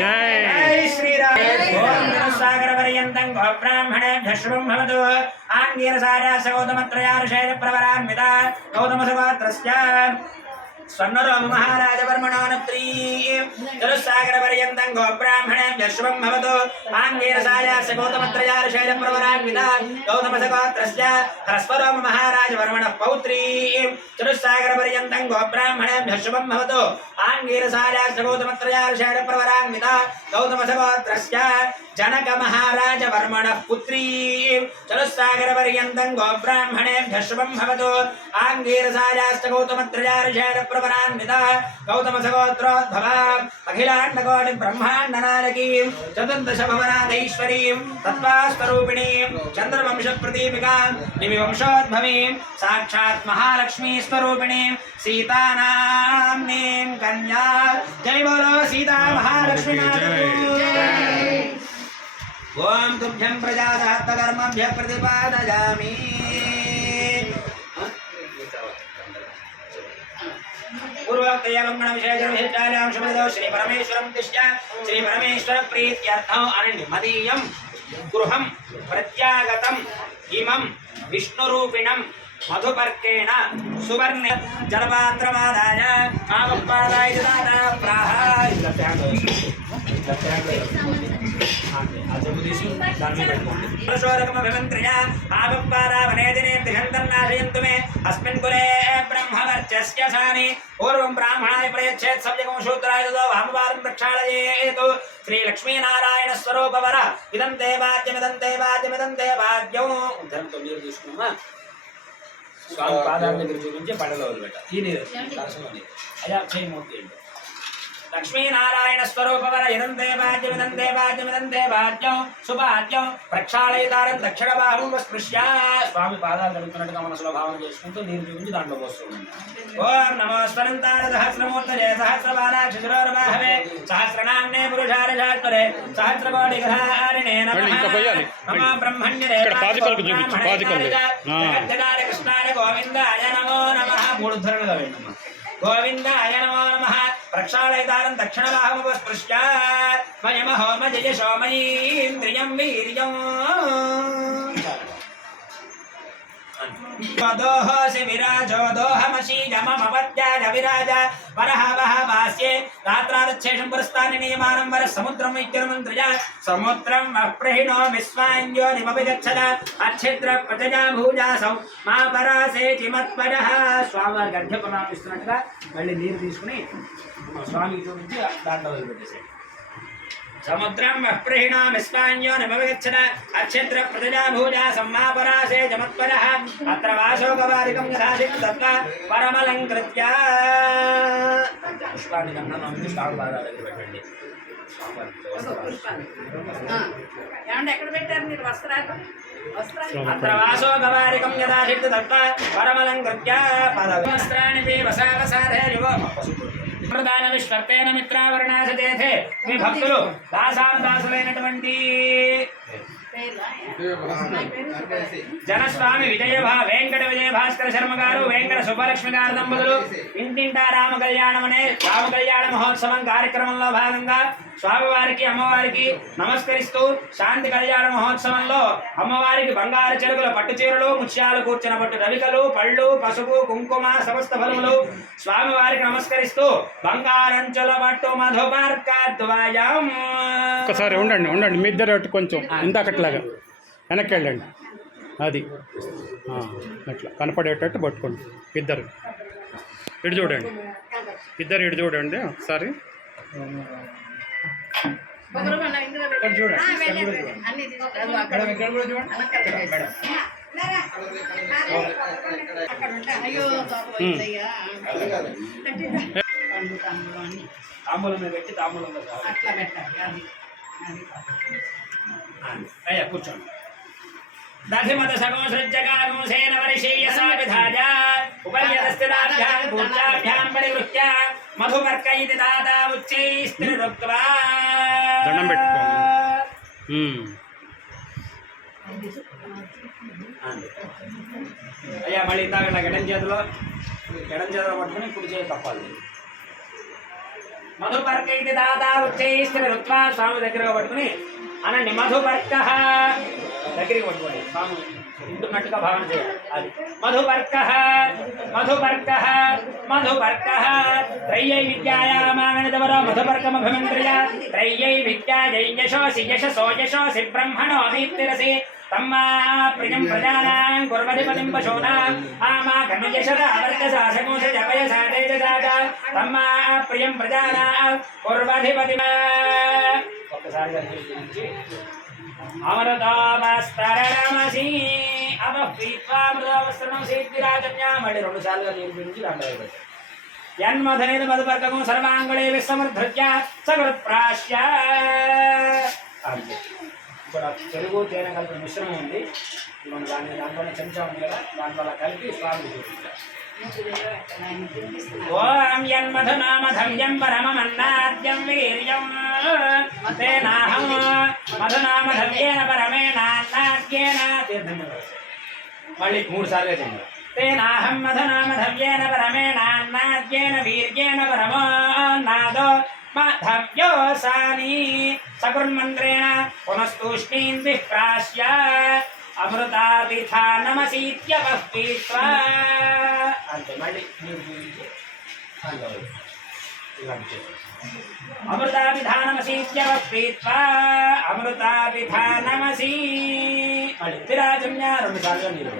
जय श्री राम। ओम चतुस्सागरपर्यन्तं गोब्राह्मणेभ्यः शुभं भवतु आंगीरसायास्य गौतमत्रयार्षेण प्रवरान्विता गौतमसगोत्रस्य स्वर्णराम महाराजवर्मणो नत्रीं चतुस्सागरपर्यन्तं गोब्राह्मणेभ्यः शुभं भवतु आंगीरसायास्य गौतमत्रयार्षेण प्रवरान्विता गौतमसगोत्रस्य ह्रस्वराम महाराजवर्मणः पौत्रीं चतुस्सागरपर्यन्तं गोब्राह्मणेभ्यः शुभं भवतु आंगीरसायास्य गौतमत्रयार्षेण प्रवरान्विता गौतमसगोत्रस्य जनक महाराजवर्मणः पुत्रीं चतुस्सागरपर्यन्तं गोब्राह्मणेभ्यः शुभं भवतु आंगीरसायास्य गौतमत्रयार्षेण प्रवरान्विता गौतमसगोत्रोद्भवाम् अखिलाण्डकोटि ब्रह्माण्डनायकीं चतुर्दशभुवनाधीश्वरीं तत्त्वास्वरूपिणीं चन्द्रवंशप्रदीपिकां निमिवंशोद्भवीं साक्षात् महालक्ष्मी स्वरूपिणीं सीतानाम्नीं कन्या। जय बोलो सीता महालक्ष्मी माता की जय। ओम तुभ्यं प्रजातकर्मभ्यः प्रतिपादयामि। पूर्वोक्तयगमनविशेषविशिष्टायां शुभदो श्री परमेश्वरं दिश्य श्री परमेश्वर प्रीत्यर्थं अनन्यमदीयं गृहं प्रत्यागतम् इमं विष्णुरूपिणं मधुपर्केण सुवर्ण जलपात्रमादाय आवप्पादाय दाता प्राह शोरकमभिमन्त्र्या आवप्पादावनेदिने दिगन्तन्नाशयन्तु मे अस्मिन् कुले ब्रह्मवर्चस्य सानि पूर्वं ब्राह्मणाय प्रयच्छेत् सव्यकं शूद्राय ददो वामवारं प्रक्षालयेतु श्रीलक्ष्मीनारायण स्वरूपवर इदं ते वाद्यमिदं ते वाद्यमिदं ते वाद्यौ స్వామి పాదాల దగ్గర చూపించి పడలో వదిలిపెట్ట ఈ నీరు కలసంలో నీరు అయ్యా క్షయమూర్తి ఏంటి లక్ష్మీనారాయణ స్వరూపవర ఇదంతే వాద్యం శుభాద్యం ప్రక్షాళయితారం దక్షిణ బాహు స్పృశ్య స్వామి పాదాలు కడుగుతున్నట్టుగా మనసులో భావన చేసుకుంటూ నీరు చూపించి దాంట్లో పోస్తుంది ఓం నమో స్వనంతార సహస్రమూర్తజే సహస్రబాలాక్షిశిరోర్వాహవే సహస్రనామ్నే పురుషారజాత్వరే సహస్రకోటి గ్రహారిణే నమః బ్రహ్మణ్యరే జగద్ధార కృష్ణాయ గోవిందాయ నమో నమః మూడు ధరణులు విన్నమ్మ గోవిందాయ నమో నమః ప్రక్షాళయితారం దక్షిణబాహుము స్పృశ్య మయమహోమ జయశోమయీంద్రియం వీర్యం దోహసి విరాజో దోహమశీజమమపత్యాజ విరాజ వరహవహ భాస్యే రాత్రాదచ్చేషం పురస్తాని నియమానం వర సముద్రం ఇత్యమంత్రజ సముద్రం అప్రహిణో విశ్వాంజో నిమవిగచ్చద అచ్ఛిద్ర ప్రజజా భూజాసౌ మా పరాసేతి మత్పరః స్వామివారికి అర్ఘ్యప్రదానం ఇస్తున్నట్టుగా మళ్ళీ నీరు తీసుకుని స్వామికి చూపించి దాంట్లో వదిలిపెట్టేసాడు సముద్రం అప్రహిణో విశ్వాంజో నిమవిగచ్చద అచ్ఛిద్ర ప్రజజా భూజా సమ్మాపరాసే జమత్పరః అత్ర వాసోగవారికం యథాశక్తి తత్వ పరమలంకృత్య పుష్పాన్ని గంధం స్వామి పాదాల దగ్గర పెట్టండి ఎక్కడ పెట్టారు మీరు వస్త్రాలు అత్ర వాసోగవారికం యథాశక్తి తత్వ పరమలంకృత్య పదవస్త్రాణి వసావసాధే యువ ప్రధాన విశ్వర్తేన మిత్రావరణాసదేధే మీ భక్తులు దాసానుదాసులైనటువంటి జనస్వామి వెంకట విజయ భాస్కర శర్మ గారు వెంకట సుబ్బలక్ష్మి గారు దంపతులు ఇంటింటా రామ కళ్యాణం అనే రామ కళ్యాణ మహోత్సవం కార్యక్రమంలో భాగంగా స్వామివారికి అమ్మవారికి నమస్కరిస్తూ శాంతి కళ్యాణ మహోత్సవంలో అమ్మవారికి బంగారు చెరుకుల పట్టు చీరలు ముత్యాలు కూర్చిన పట్టు రవికలు పళ్ళు పసుపు కుంకుమ సమస్త ఫలములు స్వామివారికి నమస్కరిస్తూ బంగారంచుల పట్టు మధుపర్కద్వయం ఒకసారి ఉండండి మీ ఇద్దరు అటు కొంచెం ఇందాకట్లాగా వెనక్కి వెళ్ళండి అది అట్లా కనపడేటట్టు పట్టుకోండి ఇద్దరు ఇటు చూడండి ఇటు చూడండి ఒకసారి తాంబూలం పెట్టి తాంబూలంలో అట్లా పెట్టాలి అయ్యా కూర్చోండి దధిమత సగోసృజ్జగాగోసేన పరిశీయసా విధాజ ఉపర్యతస్థితాభ్యాం కూర్చాభ్యాం పరివృత్య మధుపర్క ఇది దాదా ఉచ్చైస్త్రిరుక్త్వా దండం పెట్టుకో అయ్యా మళ్ళీ ఇందాక ఎడం చేతిలో పట్టుకుని కుడి చేతి తప్పాలి మధుపర్క ఇది దాదా ఉచ్చైస్త్రిరుక్త్వా స్వామి దగ్గరగా పట్టుకుని అనండి మధుపర్క దగ్గరికి పట్టుకోండి స్వామి ఇంటున్నట్టుగా భావన చేయాలి అది మధుపర్క త్రయ్యై విద్యాయామాగణితవరో మధుపర్కమభిమంత్రియ త్రయ్యై విద్యా జైయశోసి యశసోయశోసి బ్రహ్మణో దీప్తిరసి తమ్మా ప్రియం ప్రజానాం కుర్వధిపతిం పశూనా ఆమా ఘనయశద అవర్గసా సకోశ జపయసా తేజసాచ తమ్మా ప్రియం ప్రజానాం కుర్వధిపతి ఒక్కసారిగా గురించి అమృతోమస్తరణమసి అమృతోమస్తరణమసీద్విరాజన్యా మళ్ళీ 2 సార్లుగా నీరు గురించి దాంట్లో యన్మధనేన మధుపర్కము సర్వాంగుళే విస్సమృద్ధృత్య సకృత్ప్రాశ్య ఇక్కడ తెలుగు తేనె కలిపిన మిశ్రమం ఉంది మనం దాంట్లోనే చెంచా ఉంది కదా దాంట్లో అలా కలిపి స్వామి చూపించారు ఓం యన్మధునామధవ్యం పరమమన్నాద్యం వీర్యం తేనాహం మధునామధవ్యేన పరమేణాన్నాద్యేన మళ్ళీ 3 సార్లు చెంది తేనాహం మధునామధవ్యేన పరమేణాన్నాద్యేన వీర్యేణ పరమో నాదో మధవ్యోసాని సకృన్మంత్రేణ పునస్తూష్ణీంది ప్రాశ్య అమృతాభిధానమసీత్యవఃపీత్వా అంటే మళ్ళీ అమృతాభిధానమసీత్యవఃపీత్వా అమృతాభిధానమసీ మళ్ళీ విరాజమ్య 2 సార్లు నీరు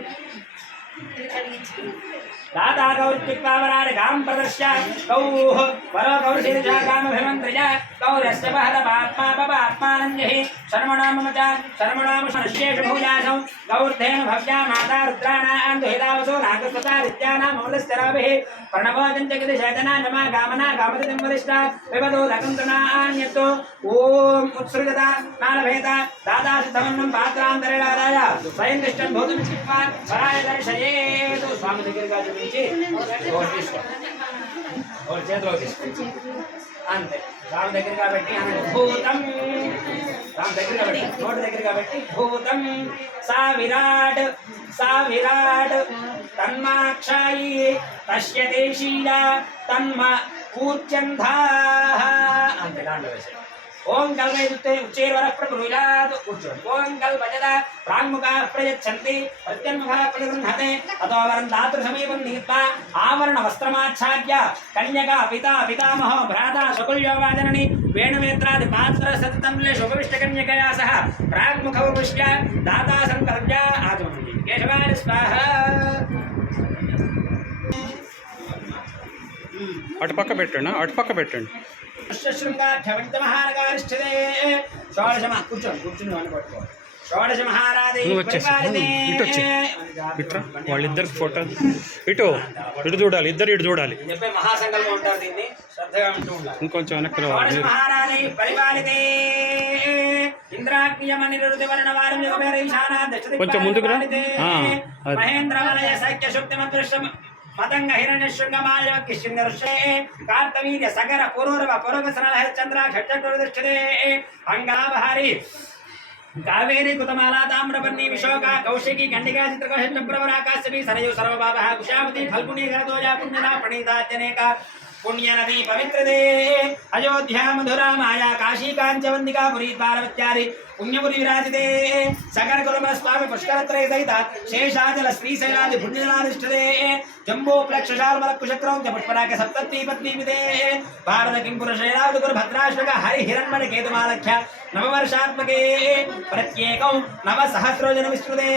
दाता गौरित्युक्तावराणि गां प्रदर्श्य गौः वरो गौरशीर्षा गामभिमन्त्रिज गौरस्य बहदपात्मा बपात्मानन्यहि शर्मणां मम च शर्मणां शनश्येषु भूयासौ गौर्धेन भव्या माता रुद्राणां दुहितावसो नागस्वतादित्यानां मौलश्चराभिः प्रणवोजञ्चकिति शैतना नमा गामना गामतिं वरिष्ठा विवदो लकन्तनान्यतो ॐ उत्सृजता नालभेता दाता सिद्धमन्नं पात्रान्तरेणादाय स्वयं तिष्ठन् भूतमिच्छित्वा पराय दर्शयेतु स्वामी దగ్గరగా చూపించి ఓ చేతిలో తీసుకో అంతే రామ్ దగ్గర కాబట్టి భూతం రామ్ దగ్గర కాబట్టి నోటి దగ్గర కాబట్టి భూతం సా విరాట్ తన్మాక్షాయి తస్య దేశీయ తన్మ పూజ్యంధాః అంతే దాంట్లో వేసాడు ఓం కల్పయుక్తే ఉచ్చేర్వర ప్రబృజాత్ కూర్చోండి ఓం కల్పజద ప్రాంగుఖా ప్రయచ్చంతి ప్రత్యన్ముఖా ప్రగృహ్ణతే అతో వరం దాతృ సమీపం నీత్వా ఆవరణ వస్త్రమాచ్ఛాద్య కన్యకా పితామహో భ్రాతా శకుల్యోవాజనని వేణువేత్రాది పాత్ర సతతంలే శుభవిష్ట కన్యకయా సహ ప్రాంగుఖౌపృష్య దాతా సంకల్ప్య ఆచమనండి కేశవాయ స్వాహ అటు పక్క పెట్టండి అటు పక్క పెట్టండి నువ్వు వచ్చేసి ఇటు వచ్చి ఇట్రా వాళ్ళిద్దరు ఫోటో ఇటు చూడాలి ఇద్దరు ఇటు చూడాలి మహాసంకల్పం ఉంటారు దీన్ని శ్రద్ధగా ఉంటూ ఉండాలి ఇంకొంచెం వెనక్కి రావాలి మహారాజై పరిపాలితే కొంచెం ముందుకు రా మహేంద్ర వలయ సఖ్య శుక్తి మంత్రుష్యం మతంగ హిరణ్యశృంగమాయ కిష్యంగర్షే కార్తవీర్య సగర పురూరవ పురవసనల చంద్ర ఖడ్జటుర్దిష్ఠితే అంగావహారి కావేరీ కుతమాలా తామ్రపర్ణి విశోక కౌశికి గండికా చిత్రకోశ చక్రవర కాశ్యపి సరయు సర్వభావః కుశావతి ఫల్గుణి గరదోజా పుణ్యదా ప్రణీతాత్యనేక पुण्य नदी पवित्र दे अयोध्या मधुरा माया काशी कांचवंदिका पुरी पार्वत्यारि पुण्यपुरी विराजिते सकल कुलम स्वामी पुष्करत्रय सहित शेषाचल श्रीशैलादि पुण्यजलाधिष्ठिते जम्बो प्लक्षशालमल कुशक्रौं च पुष्पराग सप्तति पत्नी विदे भारत किं पुरुषैरावत गुरु भद्राश्वक हरि हिरण्मय केतुमालख्य नववर्षात्मके प्रत्येकं नवसहस्रोजन विस्तृते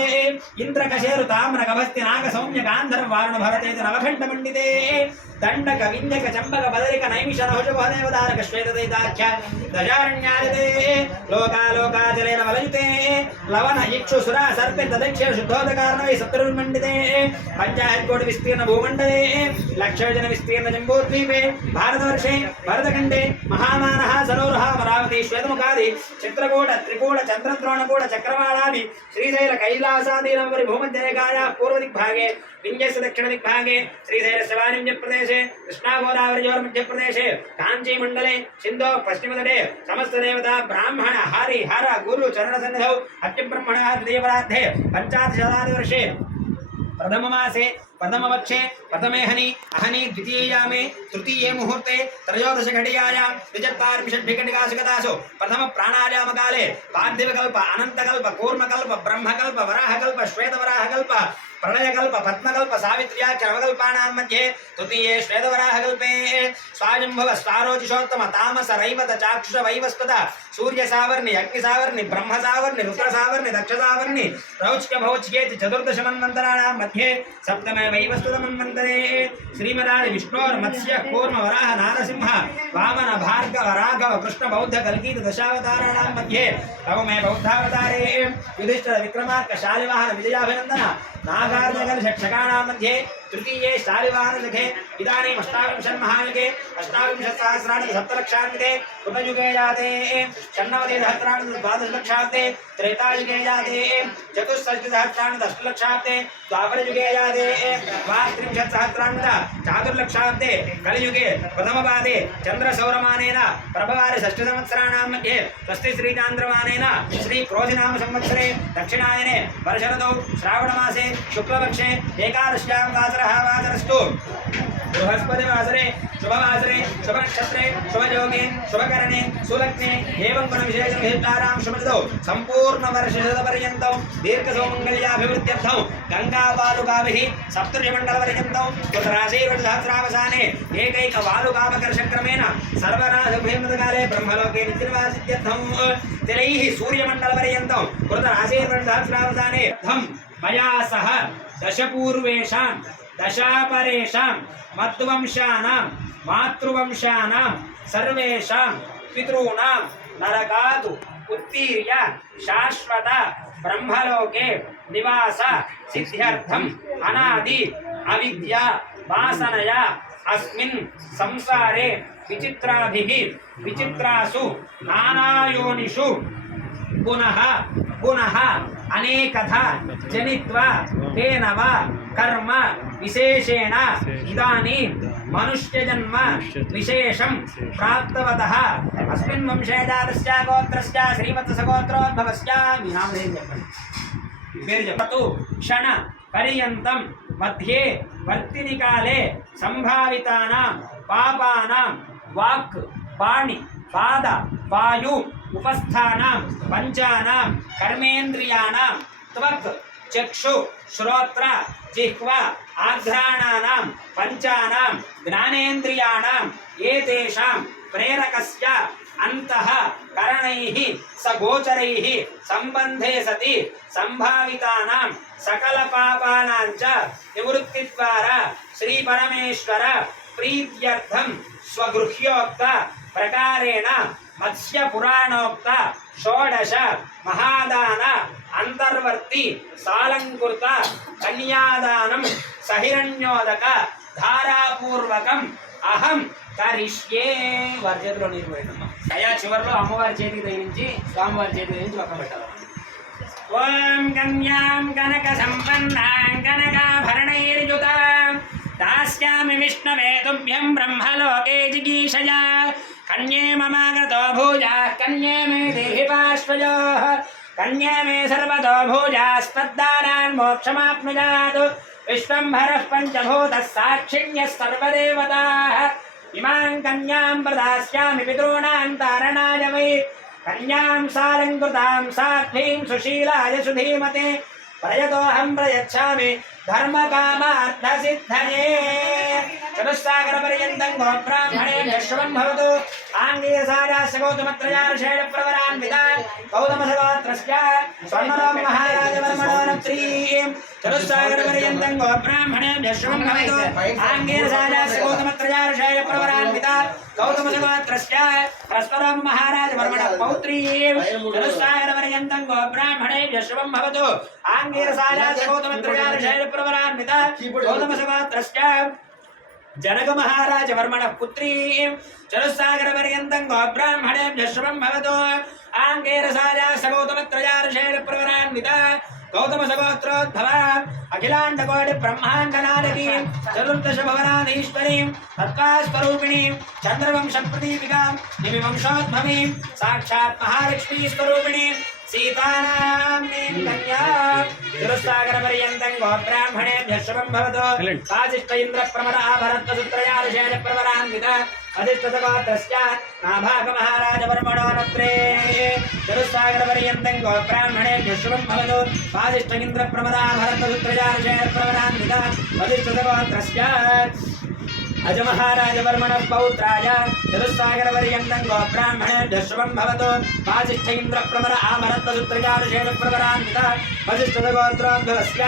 इंद्रकशेरु ताम्र गभस्ति नाग सौम्य गांधर्व वारुण भरते नवखंड मंडिते दंडक विंध्यक चंपक बदरिक नैमिष नहुषभदेवदारक श्वेतदैताख्य दशारण्यादिते लोकालोकाचलेन वलयुते लवन इक्षु सुरा सर्पे तदक्षे शुद्धोदकारणवै सप्तरुर्मण्डिते पंचायत कोटि विस्तीर्ण भूमण्डले लक्षयोजन विस्तीर्ण जम्बूद्वीपे भारतवर्षे भरतखण्डे महामानः सरोवरः अमरावती श्वेतमुखादि चित्रकूट त्रिकूट चन्द्रद्रोणकूट चक्रवालादि श्रीशैल कैलासादीनवरि भूमध्यरेखायाः पूर्वदिग्भागे विंध्यस्य दक्षिणदिग्भागे श्रीशैलस्य वाणिज्यप्रदेशे कृष्णागोदावरीयोर् मध्यप्रदेशे काञ्चीमण्डले सिन्धो पश्चिमतटे समस्तदेवता ब्राह्मण हरि हर गुरु चरणसन्निधौ अत्युब्रह्मणः द्वितीयपरार्धे पञ्चादशशतादिवर्षे प्रथममासे प्रथमपक्षे प्रथमेहनि अहनि द्वितीयामे तृतीये मुहूर्ते त्रयोदश घटिकायां द्विचत्वारिंशद्भिघटिकासु प्रथम प्राणायामकाले पार्थिवकल्प अनन्तकल्प कूर्मकल्प ब्रह्मकल्प वराहकल्प श्वेतवराहकल्प प्रणयकल्प पद्मकल्प सावित्र्याख्य नवकल्पानां मध्ये तृतीये श्वेतवराहकल्पे स्वायंभव स्वारोचिषोत्तम तामस रैवत चाक्षुष वैवस्वत सूर्यसावर्णि अग्निसावर्णि ब्रह्मसावर्णि रुद्रसावर्णि दक्षसावर्णि रौचिक भौचिकेति चतुर्दश मन्वन्तराणां मध्ये सप्तमे वैवस्वत मन्वन्तरे श्रीमदादि विष्णोर्मत्स्य कूर्म वराह नारसिंह वामन भार्गव राघव कृष्ण बौद्ध कल्कीत दशावताराणां मध्ये नवमे बौद्धावतारे युधिष्ठिर विक्रमार्क शालिवाहन विजयाभिनन्दन नागार्जुन षट्शकाणां मध्ये तृतीये शालिवाहनसखे इदानीम् अष्टाविंशन्महायुगे अष्टाविंशत्सहस्राणि सप्तलक्षान्विते कृतयुगे जाते षण्णवतिसहस्राणि द्वादशलक्षान्ते त्रेतायुगे जाते चतुष्षष्टिसहस्राणि दशलक्षान्ते द्वापरयुगे जाते द्वात्रिंशत्सहस्राणि चातुर्लक्षान्ते कलियुगे प्रथमपादे चन्द्रसौरमानेन प्रभवारि षष्ठसंवत्सराणां मध्ये स्वस्तिश्रीचान्द्रमानेन श्रीक्रोधिनाम संवत्सरे दक्षिणायने वर्षऋतौ श्रावणमासे शुक्लपक्षे एकादश्यां वासरस्तु बृहस्पतिवासरे शुभवासरे शुभनक्षत्रे शुभयोगे शुभकरणे सुलग्ने एवं गुणविशेषविशिष्टानां शुभतिथौ सम्पूर्णवर्षशतपर्यन्तं दीर्घसौमङ्गल्याभिवृद्ध्यर्थं गङ्गावालुकाभिः सप्तर्षिमण्डलपर्यन्तं कृतराशैर्वसहस्रावसाने एकैकवालुकापकर्षक्रमेण सर्वनाशभूमिकाले ब्रह्मलोके नित्यनिवासित्यर्थं तिलैः सूर्यमण्डलपर्यन्तं कृतराशैर्वसहस्रावसाने मया सह दशपूर्वेषां दशापरेषां मद्वंशानां मातृवंशानां सर्वेषां पितॄणां नरकात् उत्तीर्य शाश्वत ब्रह्मलोके निवास सिद्ध्यर्थम् अनादि अविद्या वासनया अस्मिन् संसारे विचित्राभिः विचित्रासु नानायोनिषु पुनः पुनः अनेकधा जनित्वा तेन वा कर्म विशेषेण इदानीं मनुष्यजन्म विशेषं प्राप्तवतः अस्मिन् वंशे जातस्य गोत्रस्य श्रीमत्सगोत्रोद्भवस्य क्षण पर्यन्तं मध्ये वर्तिनिकाले संभावितानां पापानां वाक् पाणि पाद वायु उपस्थानां पंचानां कर्मेन्द्रियाणां त्वक् चक्षु श्रोत्र जिह्वा आघ्राणानां पंचानां ज्ञानेन्द्रियाणां एतेषां प्रेरकस्य अन्तः करणैः सगोचरैः सम्बन्धे सति संभावितानां सकलपापानां च निवृत्तिद्वारा श्रीपरमेश्वर प्रीत्यर्थं स्वगृह्योक्त प्रकारेण मत्स्य पुराणोक्त षोडश महादान अंतर्वर्ती सालंकृत कन्यादानं सहिरण्योदक धारापूर्वकं अहं करिष्ये వర్జేతులో నీరు పోయినమ్మా అయ్యా చివర్లో అమ్మవారి చేతికి తగిలించి స్వామివారి చేతికి తగిలించి పక్కన పెట్టాలి ఓం కన్యాం కనక సంపన్నాం కనకాభరణైర్యుతాం దాస్యామి విష్ణవే తుభ్యం బ్రహ్మలోకే జిగీషయా కన్యే మమాగతో భూజాః కన్యే మే దేహి పార్శ్వయోః కన్యే మే సర్వతో భూజాస్పద్దానాన్ మోక్షమాప్నుయాత్ విశ్వంభరః పంచభూతः సాక్షిణ్యः సర్వదేవతాः ఇమాం కన్యాం ప్రదాస్యామి పితॄణాం తారణాయ వై కన్యాం సాలంకృతాం సాధ్వీం సుశీలాయ సుధీమతే ప్రయతోహం ప్రయచ్ఛామి ధర్మకామార్థసిద్ధయే చతుస్సాగరపర్యంతం గోబ్రాహ్మణేభ్యः శుభం భవతు ఆంగీరసారాస్య గౌతమత్రయార్షేణ ప్రవరాన్విత గౌతమసగోత్రస్య స్వర్ణలోక మహారాజవర్మణోరత్రీం చతుస్సాగరపర్యంతం గోబ్రాహ్మణేభ్యः శుభం భవతు ఆంగీరసారాస్య గౌతమత్రయార్షేణ ప్రవరాన్విత గౌతమసగోత్రస్య ప్రస్వరం మహారాజవర్మణ పౌత్రీం చతుస్సాగరపర్యంతం గోబ్రాహ్మణేభ్యः శుభం భవతు ఆంగీరసారాస్య గౌతమత్రయార్షేణ ప్రవరాన్విత గౌతమసగోత్రస్య जनक महाराज वर्मण पुत्री चतुस्सागरपर्यन्तं गोब्राह्मणेभ्यः शुभं भवतु आङ्गेरसाया सगौतमत्रयार्षेण प्रवरान्विता गौतमसगोत्रोद्भव अखिलाण्डकोटि ब्रह्माण्डनायकीं चतुर्दश भुवनाधीश्वरीं तत्त्वास्वरूपिणीं चन्द्रवंशप्रदीपिकां निमिवंशोद्भवीं साक्षात् महालक्ष्मी स्वरूपिणीं सीतानाम्नीं कन्यां चतुस्सागरपर्यन्तं गोब्राह्मणेभ्यः शुभं भवतु वासिष्ठ इन्द्रप्रमद आभरत्वसूत्रयार्षेण प्रवरान्विता अधिष्ठसगोत्रस्य नाभागमहाराजवर्मणोरत्रे चतुस्सागरपर्यन्तं गोब्राह्मणेभ्यः शुभं भवतु वासिष्ठ इन्द्रप्रमद आभरत्वसूत्रयार्षेण प्रवरान्विता अधिष्ठसगोत्रस्य अजमहाराजवर्मणः पौत्राय चतुस्सागरपर्यन्तं गोब्राह्मणेभ्यः शुभं भवतु वासिष्ठ इन्द्रप्रवर आभरत्वसूत्रयार्षेण प्रवरान्विता वसिष्ठसगोत्रोद्भवस्य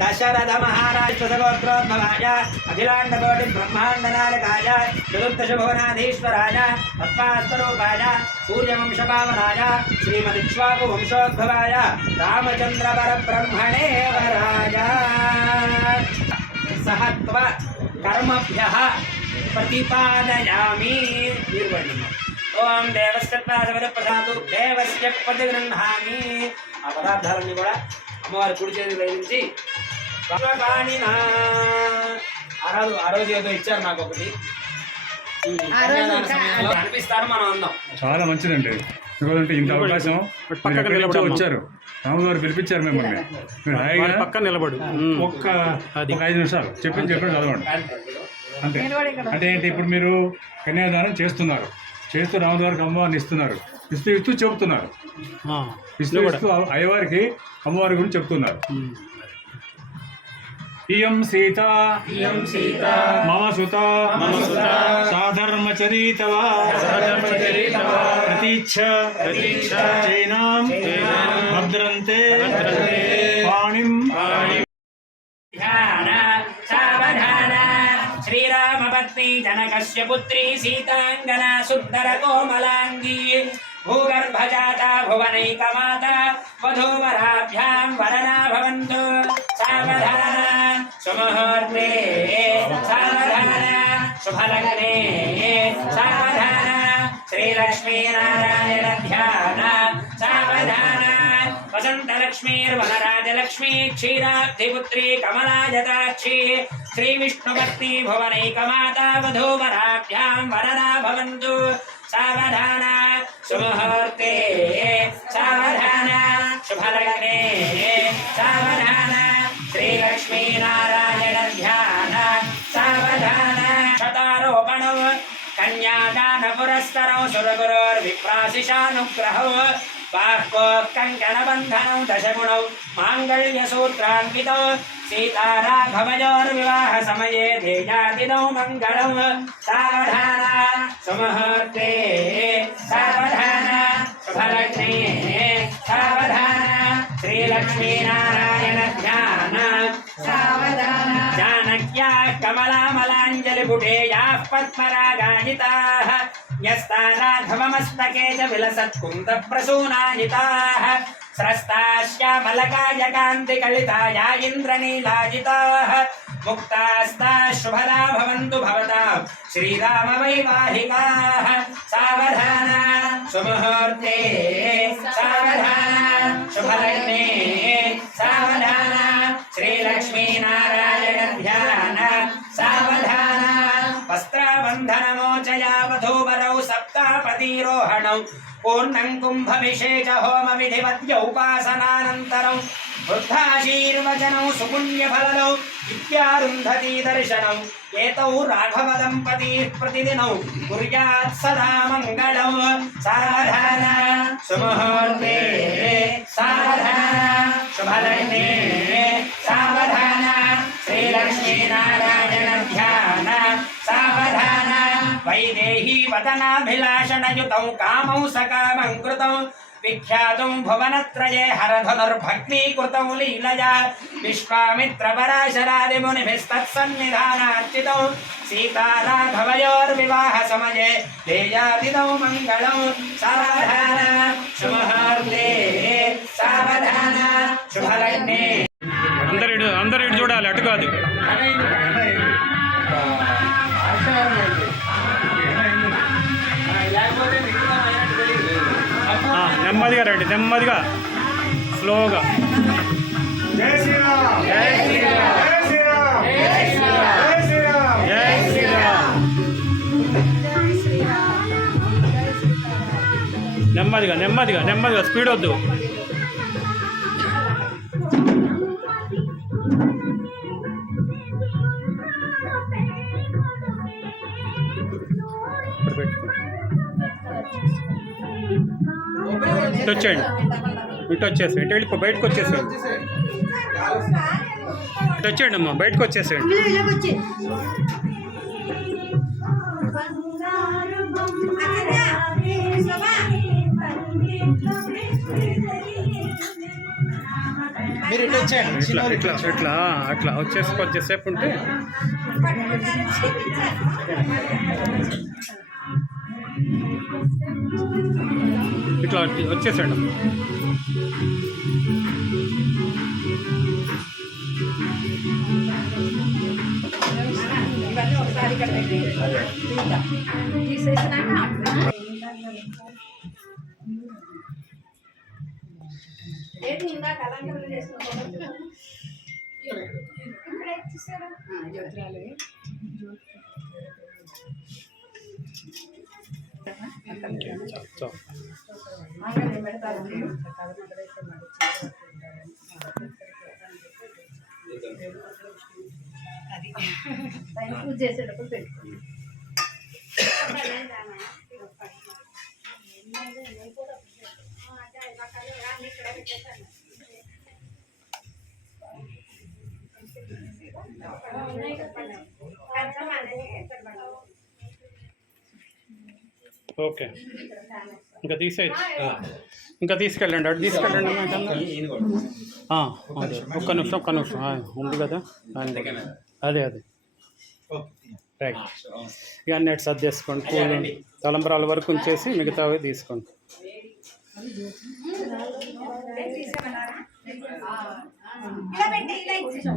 दशरथमहाराष्ट्रसगोत्रोद्भवाय अखिलाण्डकोटि ब्रह्माण्डनायकाय चतुर्दश भुवनाधीश्वराय तत्त्वास्वरूपाय सूर्यवंशपावनाय श्रीमदिक्ष्वाकुवंशोद्भवाय रामचन्द्रपरब्रह्मणे वराय सहत्व कर्मभ्यः प्रतिपादयामि ओम देवस्य प्रसादु देवस्य प्रतिगृह्णामि ఆ పదార్థాలన్నీ కూడా అమ్మవారి కుడి చేతి తగిలించి ఆ రోజు ఏదో ఇచ్చారు నాకు ఒకటి అనిపిస్తారు మనం అందం చాలా మంచిదండి ఎందుకంటే ఇంత అవకాశం వచ్చారు రాముగారు పిలిపించారు మిమ్మల్ని మీరు హాయిగా పక్కన నిలబడు ఒక్క 5 నిమిషాలు చెప్పి చదవండి అంతే అంటే ఏంటి ఇప్పుడు మీరు కన్యాదానం చేస్తున్నారు చేస్తూ రాముగారికి అమ్మవారిని ఇస్తున్నారు ఇస్తూ చెబుతున్నారు ఇస్తూ అయ్యవారికి అమ్మవారి గురించి చెప్తున్నారు ఇయం సీత మమ సుత సాధర్మచరీతవా ప్రతీచ్ఛ చైనాం భద్రంతే పాణిం ధ్యాన సావధాన जनकस्य पुत्री सीताङ्गना सुन्दरकोमलाङ्गी भूगर्भजाता भुवनैकमाता वधूवराभ्यां वरदा भवन्तु सावधाना सुमुहूर्ते सावधाना शुभलग्ने सावधाना श्रीलक्ष्मीनारायण ध्यान सावधाना वसन्तलक्ष्मीर्वनराजलक्ष्मी क्षीराब्धिपुत्री कमलायताक्षी श्रीविष्णुभक्ति भुवनैकमाता वधूवराभ्यां वरदा भवन्तु सावधाना सुमुहूर्ते सावधाना शुभलग्ने सावधाना श्रीलक्ष्मीनारायण ध्यान सावधाना शतारोपणौ कन्यादान पुरस्सरौ सुरगुरोर्विप्राशिषानुग्रहौ बाह्वोः कङ्कणबन्धनौ दशगुणौ माङ्गल्यसूत्रान्वितौ सीताराघवयोर्विवाहसमये धेयादिनौ मङ्गलौ सावधाना सुमुहूर्ते सावधाना शुभलग्ने सावधाना श्रीलक्ष्मीनारायण ध्यान सावधाना जानक्याः कमलामलाञ्जलिपुटेयाः पद्मरागायिताः यस्ताराघवमस्तके च विलसत्कुन्दप्रसूनायिताः स्रस्ताश्यामलकायकान्तिकलिताया इन्द्रनीलाजिताः मुक्तास्ताः शुभदा भवन्तु भवतां श्रीरामवैवाहिकाः सावधाना सुमुहूर्ते सावधाना शुभलग्ने सावधाना श्रीलक्ष्मीनारायण ध्यान सावधाना वस्त्राबन्धनमोचया वधूवरौ सप्तापतिरोहणौ पूर्णं कुम्भविशेष होम विधिवद्यौपासनानन्तरं वृद्धाशीर्वचनौ सुपुण्यफलनौ इत्यारुन्धती दर्शनौ एतौ राघवदम्पतीः प्रतिदिनौ कुर्यात् सदा मङ्गलौ सावधाना सुमुहूर्ते सावधाना शुभलग्ने सावधाना श्रीलक्ष्मीनारायण ध्यान सावधाना वैदेही वदनाभिलाषणयुतौ कामौ सकामं कृतौ विख्यातुं भुवनत्रये हरधनुर्भग्नीकृतौ लीलया विश्वामित्रपराशरादिमुनिभिस्तत्सन्निधानार्चितौ सीताराघवयोर्विवाहसमये धेयादिनौ मङ्गलौ सावधाना सुमुहूर्ते सावधाना शुभलग्ने అందరు ఇటు చూడాలి, అటు కాదు. నెమ్మదిగా రండి, నెమ్మదిగా స్లోగా. జై శ్రీరామ్ జై శ్రీరామ్ జై శ్రీరామ్ జై శ్రీరామ్ జై శ్రీరామ్. నెమ్మదిగా నెమ్మదిగా నెమ్మదిగా, స్పీడ్ వద్దు. ఇటు వచ్చేయండి, ఇటు వచ్చేసి ఇటు వెళ్ళిపో, బయటకు వచ్చేసేయండి. ఇటు వచ్చేయండి అమ్మా, బయటకు వచ్చేసేయండి. మీరు ఇటు వచ్చేయండి. ఇట్లా ఇట్లా ఇట్లా అట్లా వచ్చేసి కొద్దిసేపు ఉంటే ఇట్లా వచ్చేసాడు. ఇవన్నీ ఒకసారి ఇక్కడ తీసేసినాక ఏది ఇందాక అలంకరణ చేసుకున్న జ్యోతిరాలు అది పూజ చేసేటప్పుడు పెట్టుకోండి. ఓకే, ఇంకా తీసేయచ్చు, ఇంకా తీసుకెళ్ళండి, అటు తీసుకెళ్ళండి. ఒక్క నిమిషం ఉంది కదా, అదే అదే రైట్. ఇక నెట్ సర్దేసుకోండి. పూలు తలంబరాల వరకు ఉంచేసి మిగతావి తీసుకోండి. ఇలా పెట్టి ఇలా ఇచ్చేసాం.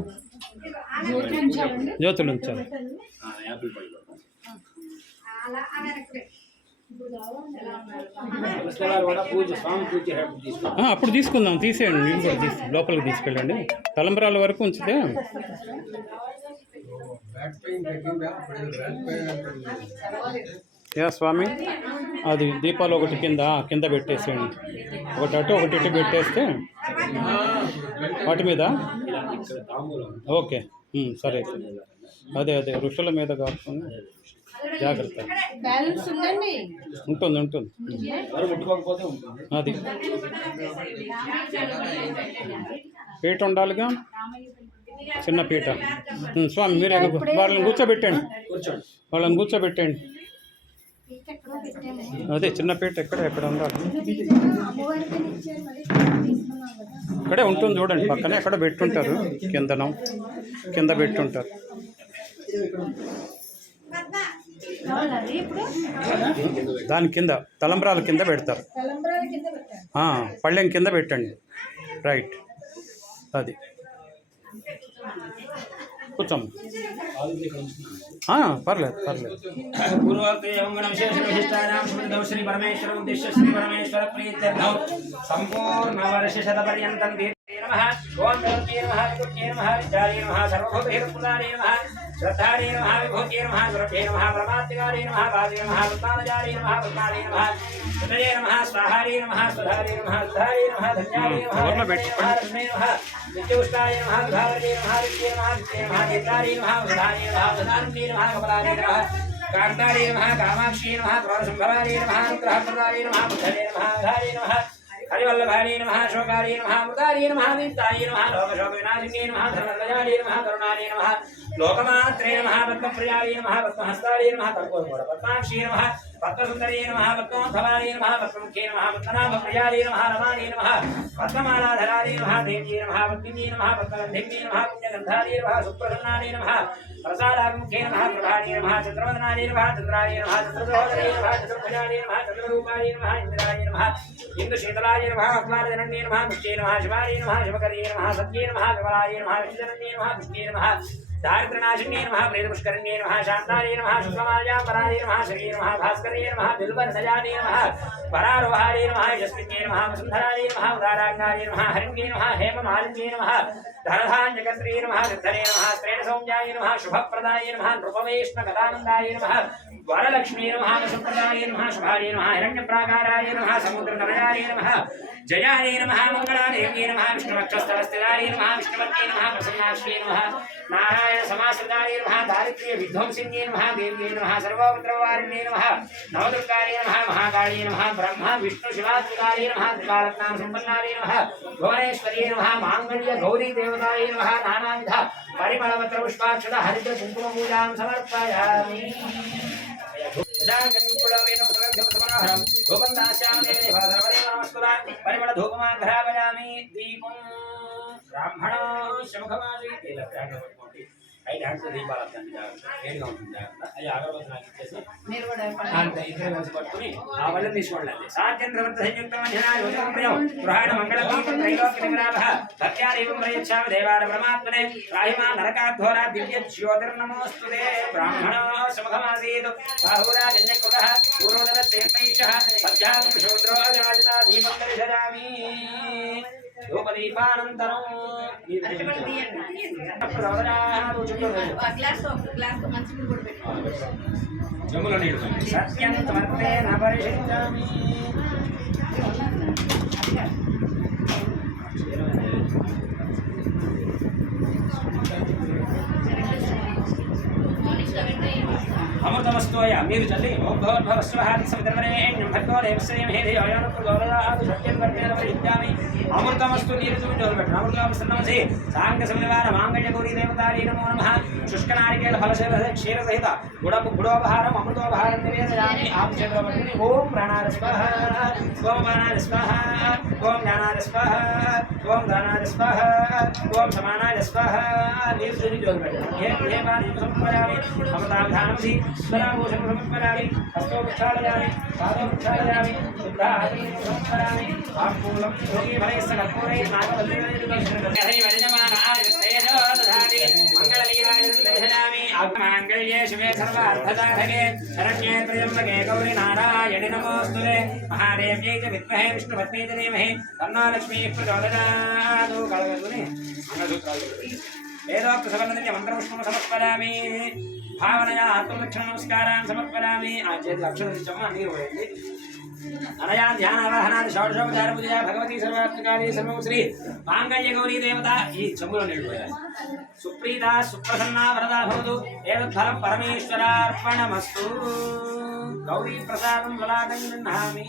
జ్యోతులు ఉంచాలి. అలా వెనక్కి అప్పుడు తీసుకుందాం. తీసేయండి. మీరు కూడా లోపలికి తీసుకెళ్ళండి. తలంబరాల వరకు ఉంచితే యా స్వామి. అది దీపాలు ఒకటి కింద పెట్టేసేయండి. ఒకటి అటు ఒకటి ఇటు పెట్టేస్తే వాటి మీద ఓకే సరే. అదే ఋషుల మీద కాకుండా జాగ్రత్త. బ్యాలెన్స్ ఉందండి. ఉంటుంది. అది పీట ఉండాలిగా, చిన్న పీట. స్వామి మీరే వాళ్ళని కూర్చోబెట్టండి. అదే చిన్న పీట ఎక్కడ ఉండాలి. ఇక్కడే ఉంటుంది చూడండి. పక్కనే ఎక్కడ పెట్టుంటారు. కింద పెట్టుంటారు. దాని కింద తలంబ్రాల కింద పెడతారు. పళ్ళెం కింద పెట్టండి. రైట్. అది కూర్చోమ్మ. పర్లేదు. శ్రీ పరమేశ్వర ఉద్దేశ్య శ్రీ పరమేశ్వర ప్రీత్యర్థం సంపూర్ణ వర్ష శతపర్యంతం నమః. ఓం గణపతే నమః, విద్యుత్తే నమః, విద్యాయ నమః, సర్వభూతహితప్రదాయ నమః, శ్రద్ధాయ నమః, విభూతే నమః, సురభ్యే నమః, పరమాత్మికాయ నమః, పాదే నమః, పద్మానజాయ నమః, పద్మాయ నమః, సుతయే నమః, స్వాహాయ నమః, స్వధాయ నమః, సుధాయ నమః, ధన్యాయ నమః, లక్ష్మీ నమః, నిత్యోష్టాయ నమః, సుధాయ నమః, విద్యే నమః, విద్యే నమః, నేత్రాయ నమః, సుధాయ నమః, సుధాన్యే నమః, కమలాయ నమః, కాంతాయ నమః, కామాక్షి నమః, త్వరసంభవాయ నమః, అనుగ్రహప్రదాయ నమః, బుద్ధయే నమః, ధాయ నమః, హరివల్లభాయ నమః, శోకాయ నమః, మృతాయ నమః, దీప్తాయ నమః, లోకశోకవినాశిన్యే నమః, ధర్మజయాయ నమః, కరుణాయ నమః, లోకమాత్రే నమః, పద్మప్రియాయ నమః, పద్మహస్తాయ నమః, కర్పూరగౌడ పద్మాక్షి నమః, పద్మసుందరే నమః, పద్మోద్భవాయ నమః, పద్మముఖ్యే నమః, పద్మనాభప్రియాయ నమః, రమాయ నమః, పద్మమాలాధరాయ నమః, దేవ్యే నమః, పద్మిన్యే నమః, పద్మగంధిన్యే నమః, పుణ్యగంధాయ నమః, సుప్రసన్నాయ నమః, ప్రసాదాభిముఖే నమః, ప్రభాయ నమః, చంద్రవదనాయ నమః, చంద్రాయ నమః, చంద్రసహోదరే నమః, చతుర్భుజాయ నమః, చంద్రరూపాయ నమః, ఇంద్రాయ నమః, ఇందుశీతలాయ నమః, ఆహ్లాదజనన్యే నమః, ముష్టే నమః, శివాయ నమః, శివకర్యే నమః, సత్యే నమః, విమలాయ నమః, విష్ణుజనన్యే నమః, విష్ణే నమః, దారిద్ర్యనాశిన్యే నమః, ప్రేతపుష్కరిణ్యే నమః, శాంతాయ నమః, శుక్లమాల్యాపరాయ నమః, శ్రీయే నమః, భాస్కర్యే నమః, బిల్వనజాయ నమః, పరారోహాయ నమః, యస్మిన్యే నమః, వసుంధరాయ నమః, ఉదారాంగాయ నమః, హరిణ్యే నమః, హేమమాలిన్యే నమః, ధనధాన్యకర్త్రే నమః, సిద్ధనే నమః, శ్రేణసౌమ్యాయ నమః, శుభప్రదాయ నమః, నృపవేష్మగదానందాయ నమః, వరలక్ష్మీ నమః, వసుప్రదాయ నమః, శుభాయ నమః, హిరణ్యప్రాకారాయ నమః, సముద్రతనయాయ నమః, జయాయ నమః, మంగళాదేవ్యే నమః, విష్ణువక్షస్థలస్థితాయ నమః, విష్ణువర్తే నమః, ప్రసన్నాశ్వే నమః, నారాయణ సమాశ్రితాయ నమః, దారిద్ర్య విధ్వంసిన్యే నమః, దేవ్యే నమః, సర్వోపద్రవవారిణ్యే నమః, నవదుర్గాయ నమః, మహాకాళీ నమః, బ్రహ్మ విష్ణు శివాత్మికాయ నమః, త్రికాలజ్ఞాన సంపన్నాయ నమః, భువనేశ్వర్యే నమః, మాంగళ్య గౌరీ దేవతాయ నమః, నానావిధ పరిమళపత్ర పుష్పాక్షత హరిద్ర కుంకుమ పూజాం సమర్పయామి. పరిమళ ధూపమాఘ్రాపయామి. దీపం బ్రాహ్మణ శముఖమాజీ 5 గంటల దీపాలు వేడిగా ఉంటుంది. అది అగరబత్తి నాకు ఇచ్చేసి ఇద్దరు కలిసి పట్టుకుని ఆ వాళ్ళని తీసుకోండి. సాధ్యంద్రవృత్త సంయుక్తం గృహాణ మంగళదీపం త్రైలోక్య విగ్రహ సత్యాదేవం ప్రయచ్చామి దేవాడ బ్రహ్మాత్మనే రాహిమా నరకాధ్వర దివ్య జ్యోతిర్నమోస్తుతే. బ్రాహ్మణ శముఖమాసీత్ బాహురాజన్యకృతః పూర్వోదర తీర్థైషః సత్యాం శూద్రోజాజిత దీపం దర్శయామి. ధూపదీపానంతరం జముల నీరు సత్యం సమర్పేణ పరిశిష్టామి. అమృతమస్తోయ మీరు చల్లి ఓం భగవద్భవస్వహాది సమిధర్మరేణ్యం భర్గో దేవశ్రేయమహే దేవయానపుగౌరయాదు సత్యం కర్మేణ పరిహిత్యామి. అమృతమస్తు నీరు చూపించి వదిలిపెట్టండి. అమృతమస్తన్నమసి సాంగ సంవిధాన మాంగళ్య గౌరీ దేవతాయ నమో నమః. శుష్కనారికేళ క్షీరసహిత గుడోపహారం అమృతోపహారం నివేదయామి. ఆపు చేతిలో పట్టుకుని ఓం ప్రాణాయ స్వాహ ఓం బాణాయ స్వాహ ఓం జ్ఞానాయ స్వాహ ఓం దానాయ స్వాహ ఓం సమానాయ స్వాహ నీరు తిరిగి జోలు పెట్టాలి ఏ బాణం సమర్పయామి అమృతాం ధానంసి స్వరాభూషణం సమర్పయామి హస్తో ప్రక్షాళయామి పాదో ప్రక్షాళయామి శుద్ధాహం సమర్పయామి ఆపూలం యోగి భయస్స కర్పూరై మంగళీయ శివే సర్వార్థసాధకే శరణ్యే త్రయంబకే గౌరీ నారాయణి నమోస్తుతే మహాదేవ్యై చ విద్మహే విష్ణుపత్నీ చ ధీమహి తన్నో లక్ష్మీ ప్రచోదయాత్ కలగలుని మంగళసూత్రాలు వేదోక్త సవర్ణదివ్య మంత్రపుష్పం సమర్పయామి భావనయా ఆత్మలక్షణ నమస్కారాన్ని సమర్పయామి ఆ చేతి అక్షరదిచ్చమ్మ నీరు పోయింది అనయా ధ్యానావాహనాది షోడశోపచార పూజయా భగవతి సర్వాత్మకాళీ సర్వం శ్రీ మాంగళ్య గౌరీ దేవత ఈ చెంబులో నీళ్ళు పోయాలి సుప్రీత సుప్రసన్నా వరదా భవతు ఏతద్ఫలం పరమేశ్వరార్పణమస్తు గౌరీ ప్రసాదం వలాదం గృహామి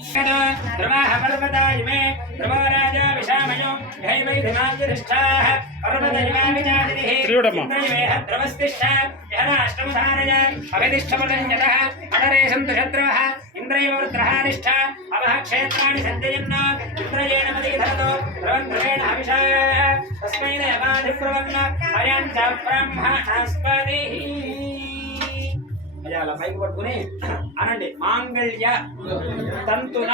ధ్రువాః పర్వతాయిమే ధ్రువో రాజా విశామయో యహైవై ధిమాగ్యధిష్ఠాః పర్వతయిమా విజాతిరిః ఇంద్రయవేహ ధ్రువస్తిష్ఠ యహనాష్టమధారయ అభితిష్ఠపదంజతః అదరే సంతు శత్రవః ఇంద్రయవ వృత్రహానిష్ఠ అవః క్షేత్రాణి సంజయన్న ఇంద్రయేణ మదీధరతో ధ్రువం ధ్రువేణ హవిషా తస్మై దేవాధిప్రవన్న అయం చ బ్రహ్మణస్పతిః అలా పైకి పట్టుకుని అనండి మాంగళ్య తంతున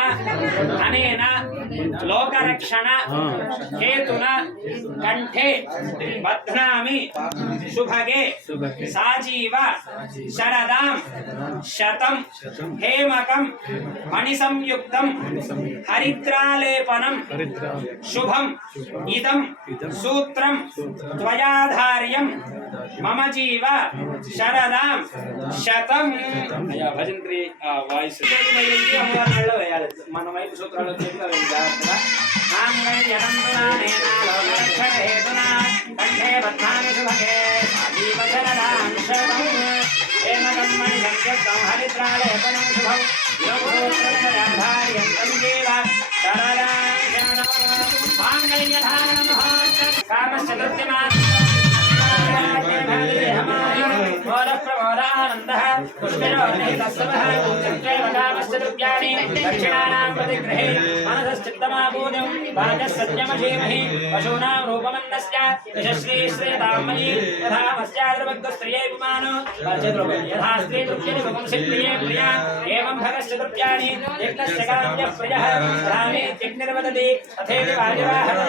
అనేన లోకరక్షణ హేతున కంఠే బధ్నామి శుభగే సాజీవ శరదాం శతం హేమకం మణిసంయుక్తం హరిద్రాలేపనం శుభం ఇదం సూత్రం త్వయాధార్యం మమ జీవ శరదాం శతం భజంత్రి వాయిస్ అమ్మగారిలో వేయాలి మన వైపు సూత్రాలు చేతిలో వేయాలి జాగ్రత్తగా కంఠే బధ్నామి శుభగే సాజీవ శరదాం శతం హేమకం మణిసంయుక్తం హరిద్రాలేపనం శుభం యోగోత్రయాధార్యం సంజీవ శరదాం శతం మాంగళ్యధారణ మహోత్సవ కామశ్చతుర్థిమాన్ ప్రమోదానందః పుష్కరోనిహితస్సవః చక్రేవకామశ్చతుర్భ్యాని దక్షిణానాం ప్రతిగృహే మనసశ్చిత్తమాభూతం భాగస్సత్యమధీమహి పశూనాం రూపమన్నస్య యశశ్రీ శ్రేతామణి యథా మస్యాద్రభక్తస్త్రియై పుమానో యథా స్త్రీ తృప్యని భవంసిప్రియే ప్రియా ఏవం భగశ్చతుర్భ్యాని యజ్ఞస్య కామ్యః ప్రియః రామేత్యగ్నిర్వదతి తథేతి వాయువాహతో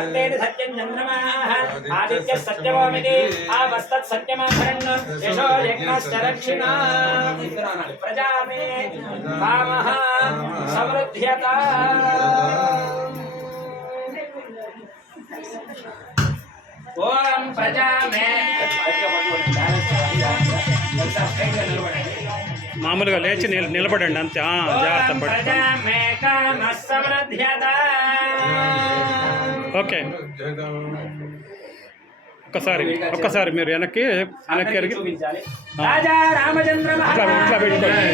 అత్తేతి సత్యం చంద్రమాః ఆదిత్యः సత్యమోమితి ఆవస్తత్ సత్యమాభరణ్ యశో యజ్ఞశ్చ రక్షిణా ప్రజా మే కామః సమృద్ధ్యత ఓం ప్రజా మే మామూలుగా లేచి నిలబడండి అంతే జాగ్రత్త పడి ప్రజా మే కామః సమృద్ధ్యత ఓకే ఒక్కసారి మీరు వెనక్కి అరిగి చూపించాలి రాజా రామచంద్ర ఇట్లా పెట్టుకోండి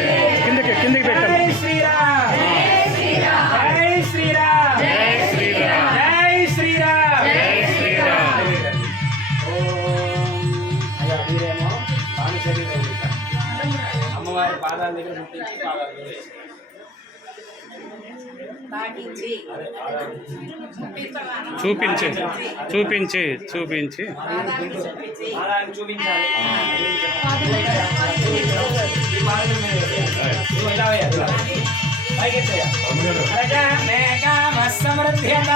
కిందకి పెట్టండి జై శ్రీరామ్ జై శ్రీరామ్ జై శ్రీరామ్ జై శ్రీరామ్ జై శ్రీరామ్ అయ్యా మీరేమో పాండిచేరి అమ్మవారి పాదాల దగ్గర ముట్టించి పాదాలు వేసి చూపించి పాదాలు చూపించాలి ప్రజా మే కామః సమృద్ధ్యత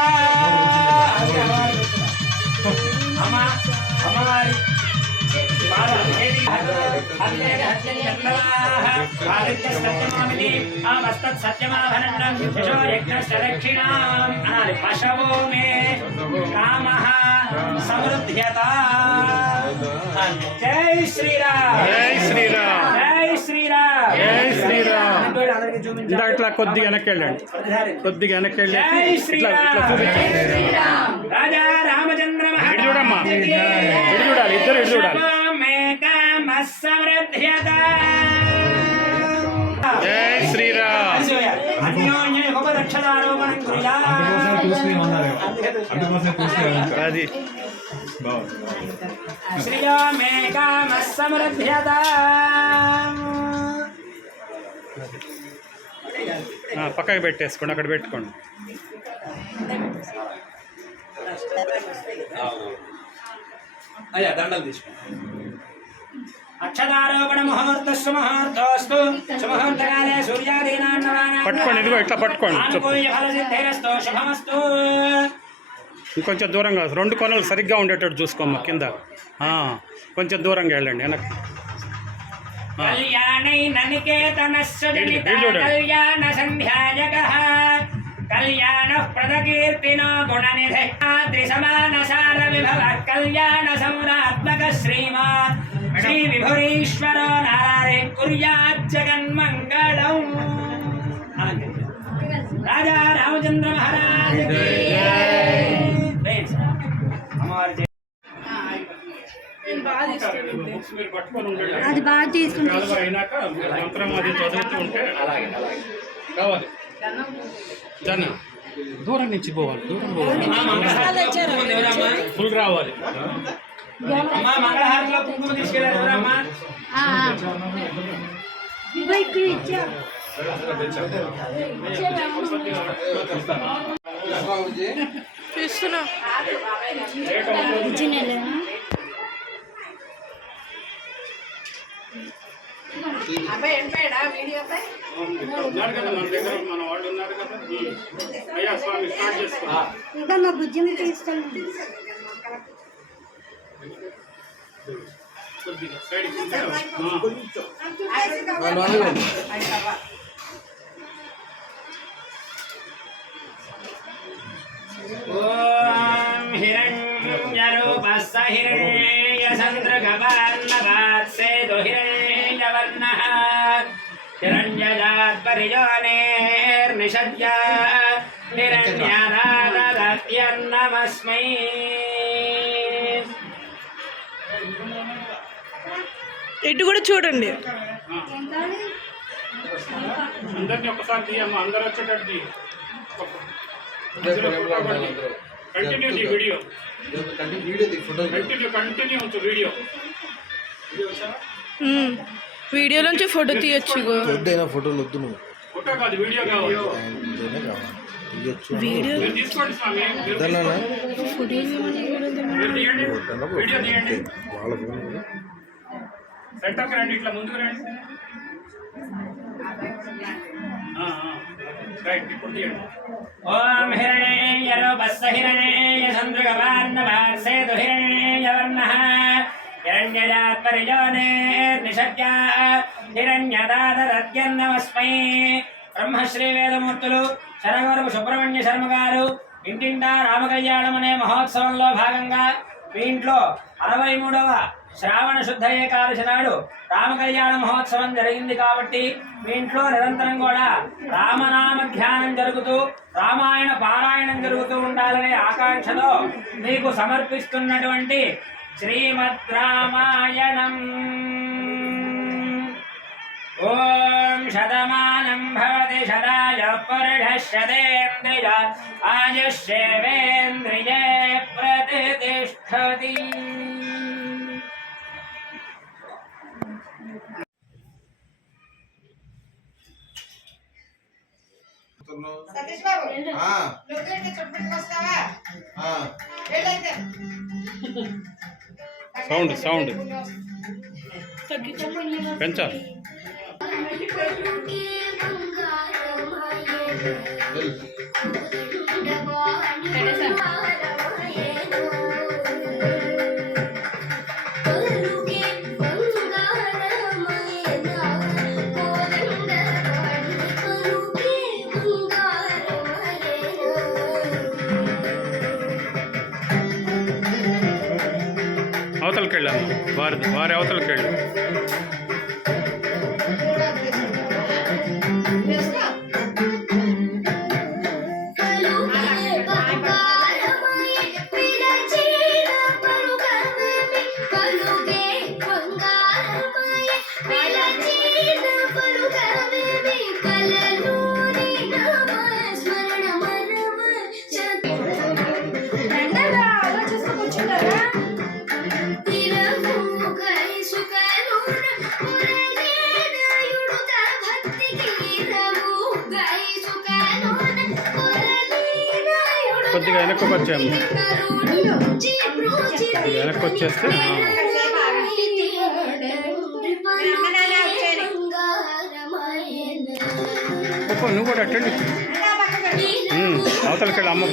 అమ్మవారి పశవో మే కామః సమృద్ధ్యత జై శ్రీరామ్ జై శ్రీరామ్ జై శ్రీరామ్ జై శ్రీరామ్ అందరికీ చూపించాలి. ఇందా ఇట్లా కొద్దిగా వెనక్కి వెళ్ళండి కొద్దిగా వెనక్కి వెళ్ళి జై ఇట్లా శ్రీరామ్ చూపించండి రాజా రామచంద్ర ఇటు చూడమ్మా ఇటు చూడాలి ఇద్దరు ఇటు చూడాలి జై శ్రీరామ్ అది శ్రీరామే కామ సమృద్ధ్యత పక్కకి పెట్టేసుకోండి, అక్కడ పెట్టుకోండి. అయ్యా దండలు తీసుకోండి. అక్షదారోపణ ముహూర్తస్సు ముహూర్తోస్తు సుముహూర్తకాలే సూర్యాదీనాన్నవానాం పట్టుకోండి, ఇదిగో ఇట్లా పట్టుకోండి. ఆనుకూల్య ఫలసిద్ధిరస్తు శుభమస్తు. ఇంకొంచెం దూరంగా 2 కొనలు సరిగ్గా ఉండేటట్టు చూసుకోమ్మా కింద. కొంచెం దూరంగా వెళ్ళండి వెనక్కి. కళ్యాణై ననికేతనస్సు జనిత కళ్యాణ సంధ్యాయకః కళ్యాణ ప్రదకీర్తినో గుణనిధి త్రిసమానసార విభవ కళ్యాణ సంరాత్మక శ్రీమాన్ శ్రీ విభురీశ్వరో నారాయణ కుర్యాత్ జగన్మంగళం. రాజా రామచంద్ర మహారాజ్ కి జై. అమ్మవారి బుక్స్ మీరు పట్టుకొని ఉండండి. అది బాగా తీసుకుంటా. అయినాక మంత్రం అది చదువుతూ ఉంటే అలాగే కావాలి. జన దూరం నుంచి పోవాలి, దూరం పోవాలి, ఫుల్ రావాలి. అమ్మా మంగళహారంలో కుంకుమ తీసుకెళ్ళారు ఎవరమ్మా? ఉన్నారు కదా మన దగ్గర, మన వాళ్ళు ఉన్నారు కదా. అయ్యా స్వామి స్టార్ట్ చేసుకో. ఇంకా మా బుజ్జిని తీస్తాను. కొద్దిగా సైడ్కి ఉంటే, ఓం హిరణ్యరూపస్స హిరణ్యచంద్రగపాన్నవాత్సేతు హిరణ్యవర్ణః హిరణ్యజాత్పరిజోనేర్నిషద్య హిరణ్యదాదత్యన్నమస్మై. ఇటు కూడా చూడండి. అందరినీ ఒకసారి తీయమ్మా, అందరు వచ్చేటట్టు తీయ. కంటిన్యూ ది వీడియో, కంటిన్యూ ఉంచు వీడియో. వీడియోలోంచి ఫోటో తీయొచ్చు. ఫోటోలు వద్దు, నువ్వు ఫోటో కాదు వీడియో కావాలి. వీడియో మీరు తీసుకోండి స్వామి, మీరు తీయండి, వీడియో తీయండి. సెంటర్కి రండి, ఇట్లా ముందుకు రండి. రైట్, ఇప్పుడు తీయండి. ఓం హిరణ్యరూపస్స హిరణ్యచంద్రగపాన్నవాత్సేతు హిరణ్యవర్ణః హిరణ్యజాత్పరిజోనేర్నిషద్య హిరణ్యదాదత్యన్నమస్మై. బ్రహ్మశ్రీ వేదమూర్తులు శరగవరపు సుబ్రహ్మణ్య శర్మ గారు ఇంటింటా రామకళ్యాణం అనే మహోత్సవంలో భాగంగా మీ ఇంట్లో 63వ శ్రావణ శుద్ధ ఏకాదశి నాడు రామకళ్యాణ మహోత్సవం జరిగింది కాబట్టి మీ ఇంట్లో నిరంతరం కూడా రామనామ ధ్యానం జరుగుతూ రామాయణ పారాయణం జరుగుతూ ఉండాలనే ఆకాంక్షతో మీకు సమర్పిస్తున్నటువంటి శ్రీమద్ రామాయణం. ఓం శతమానం భవతి శతాయ పురుషశతేంద్రియ ఆయుష్యేవేంద్రియే ప్రతిష్టతి. సతీష్ బాబు నువ్వు చుట్టుపక్కల వస్తావా? సౌండ్ పెంచాలి. అవతలకి వెళ్ళాము, వారి అవతలకి వెళ్ళాము. కొద్దిగా వెనక్కి వచ్చాము. వెనక్కి వచ్చేస్తే నువ్వు కూడా అట్టండి. అవతలకి వెళ్ళి అమ్మ.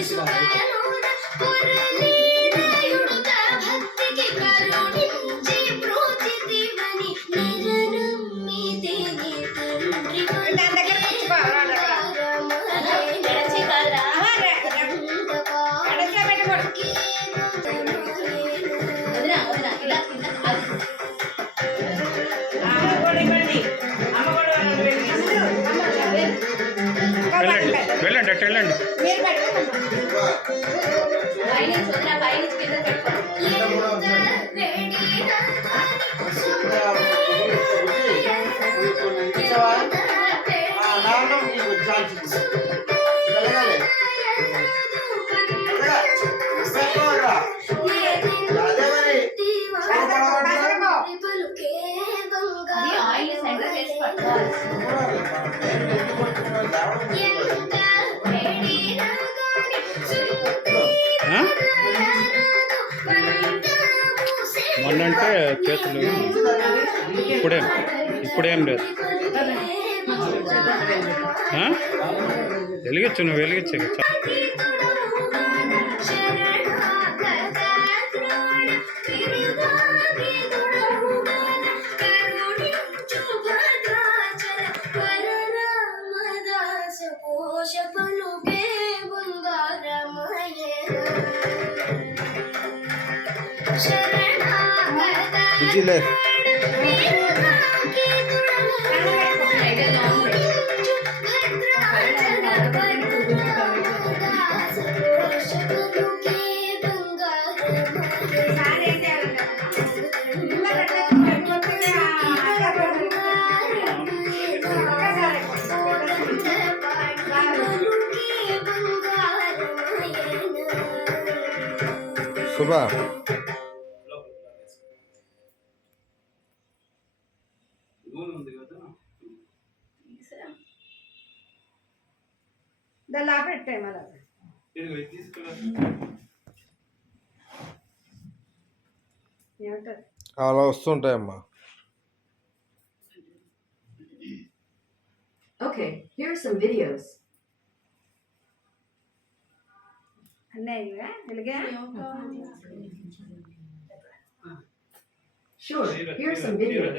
వెళ్ళండి అట్టు వెళ్ళండి. మొన్నంటే చేతులు ఇప్పుడేం లేదు. వెలిగించు, నువ్వు వెలిగించు. విజిలే శుభ అలా వస్తుంటాయమ్మా. Okay, here are some videos. Sure, here are some videos.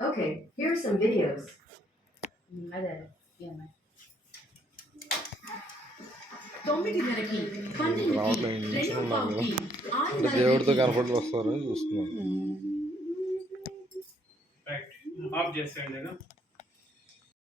Okay, here are some videos. దేవుడితో కనపడి వస్తారని చూస్తున్నాను. ఆఫ్ చేసేయండి.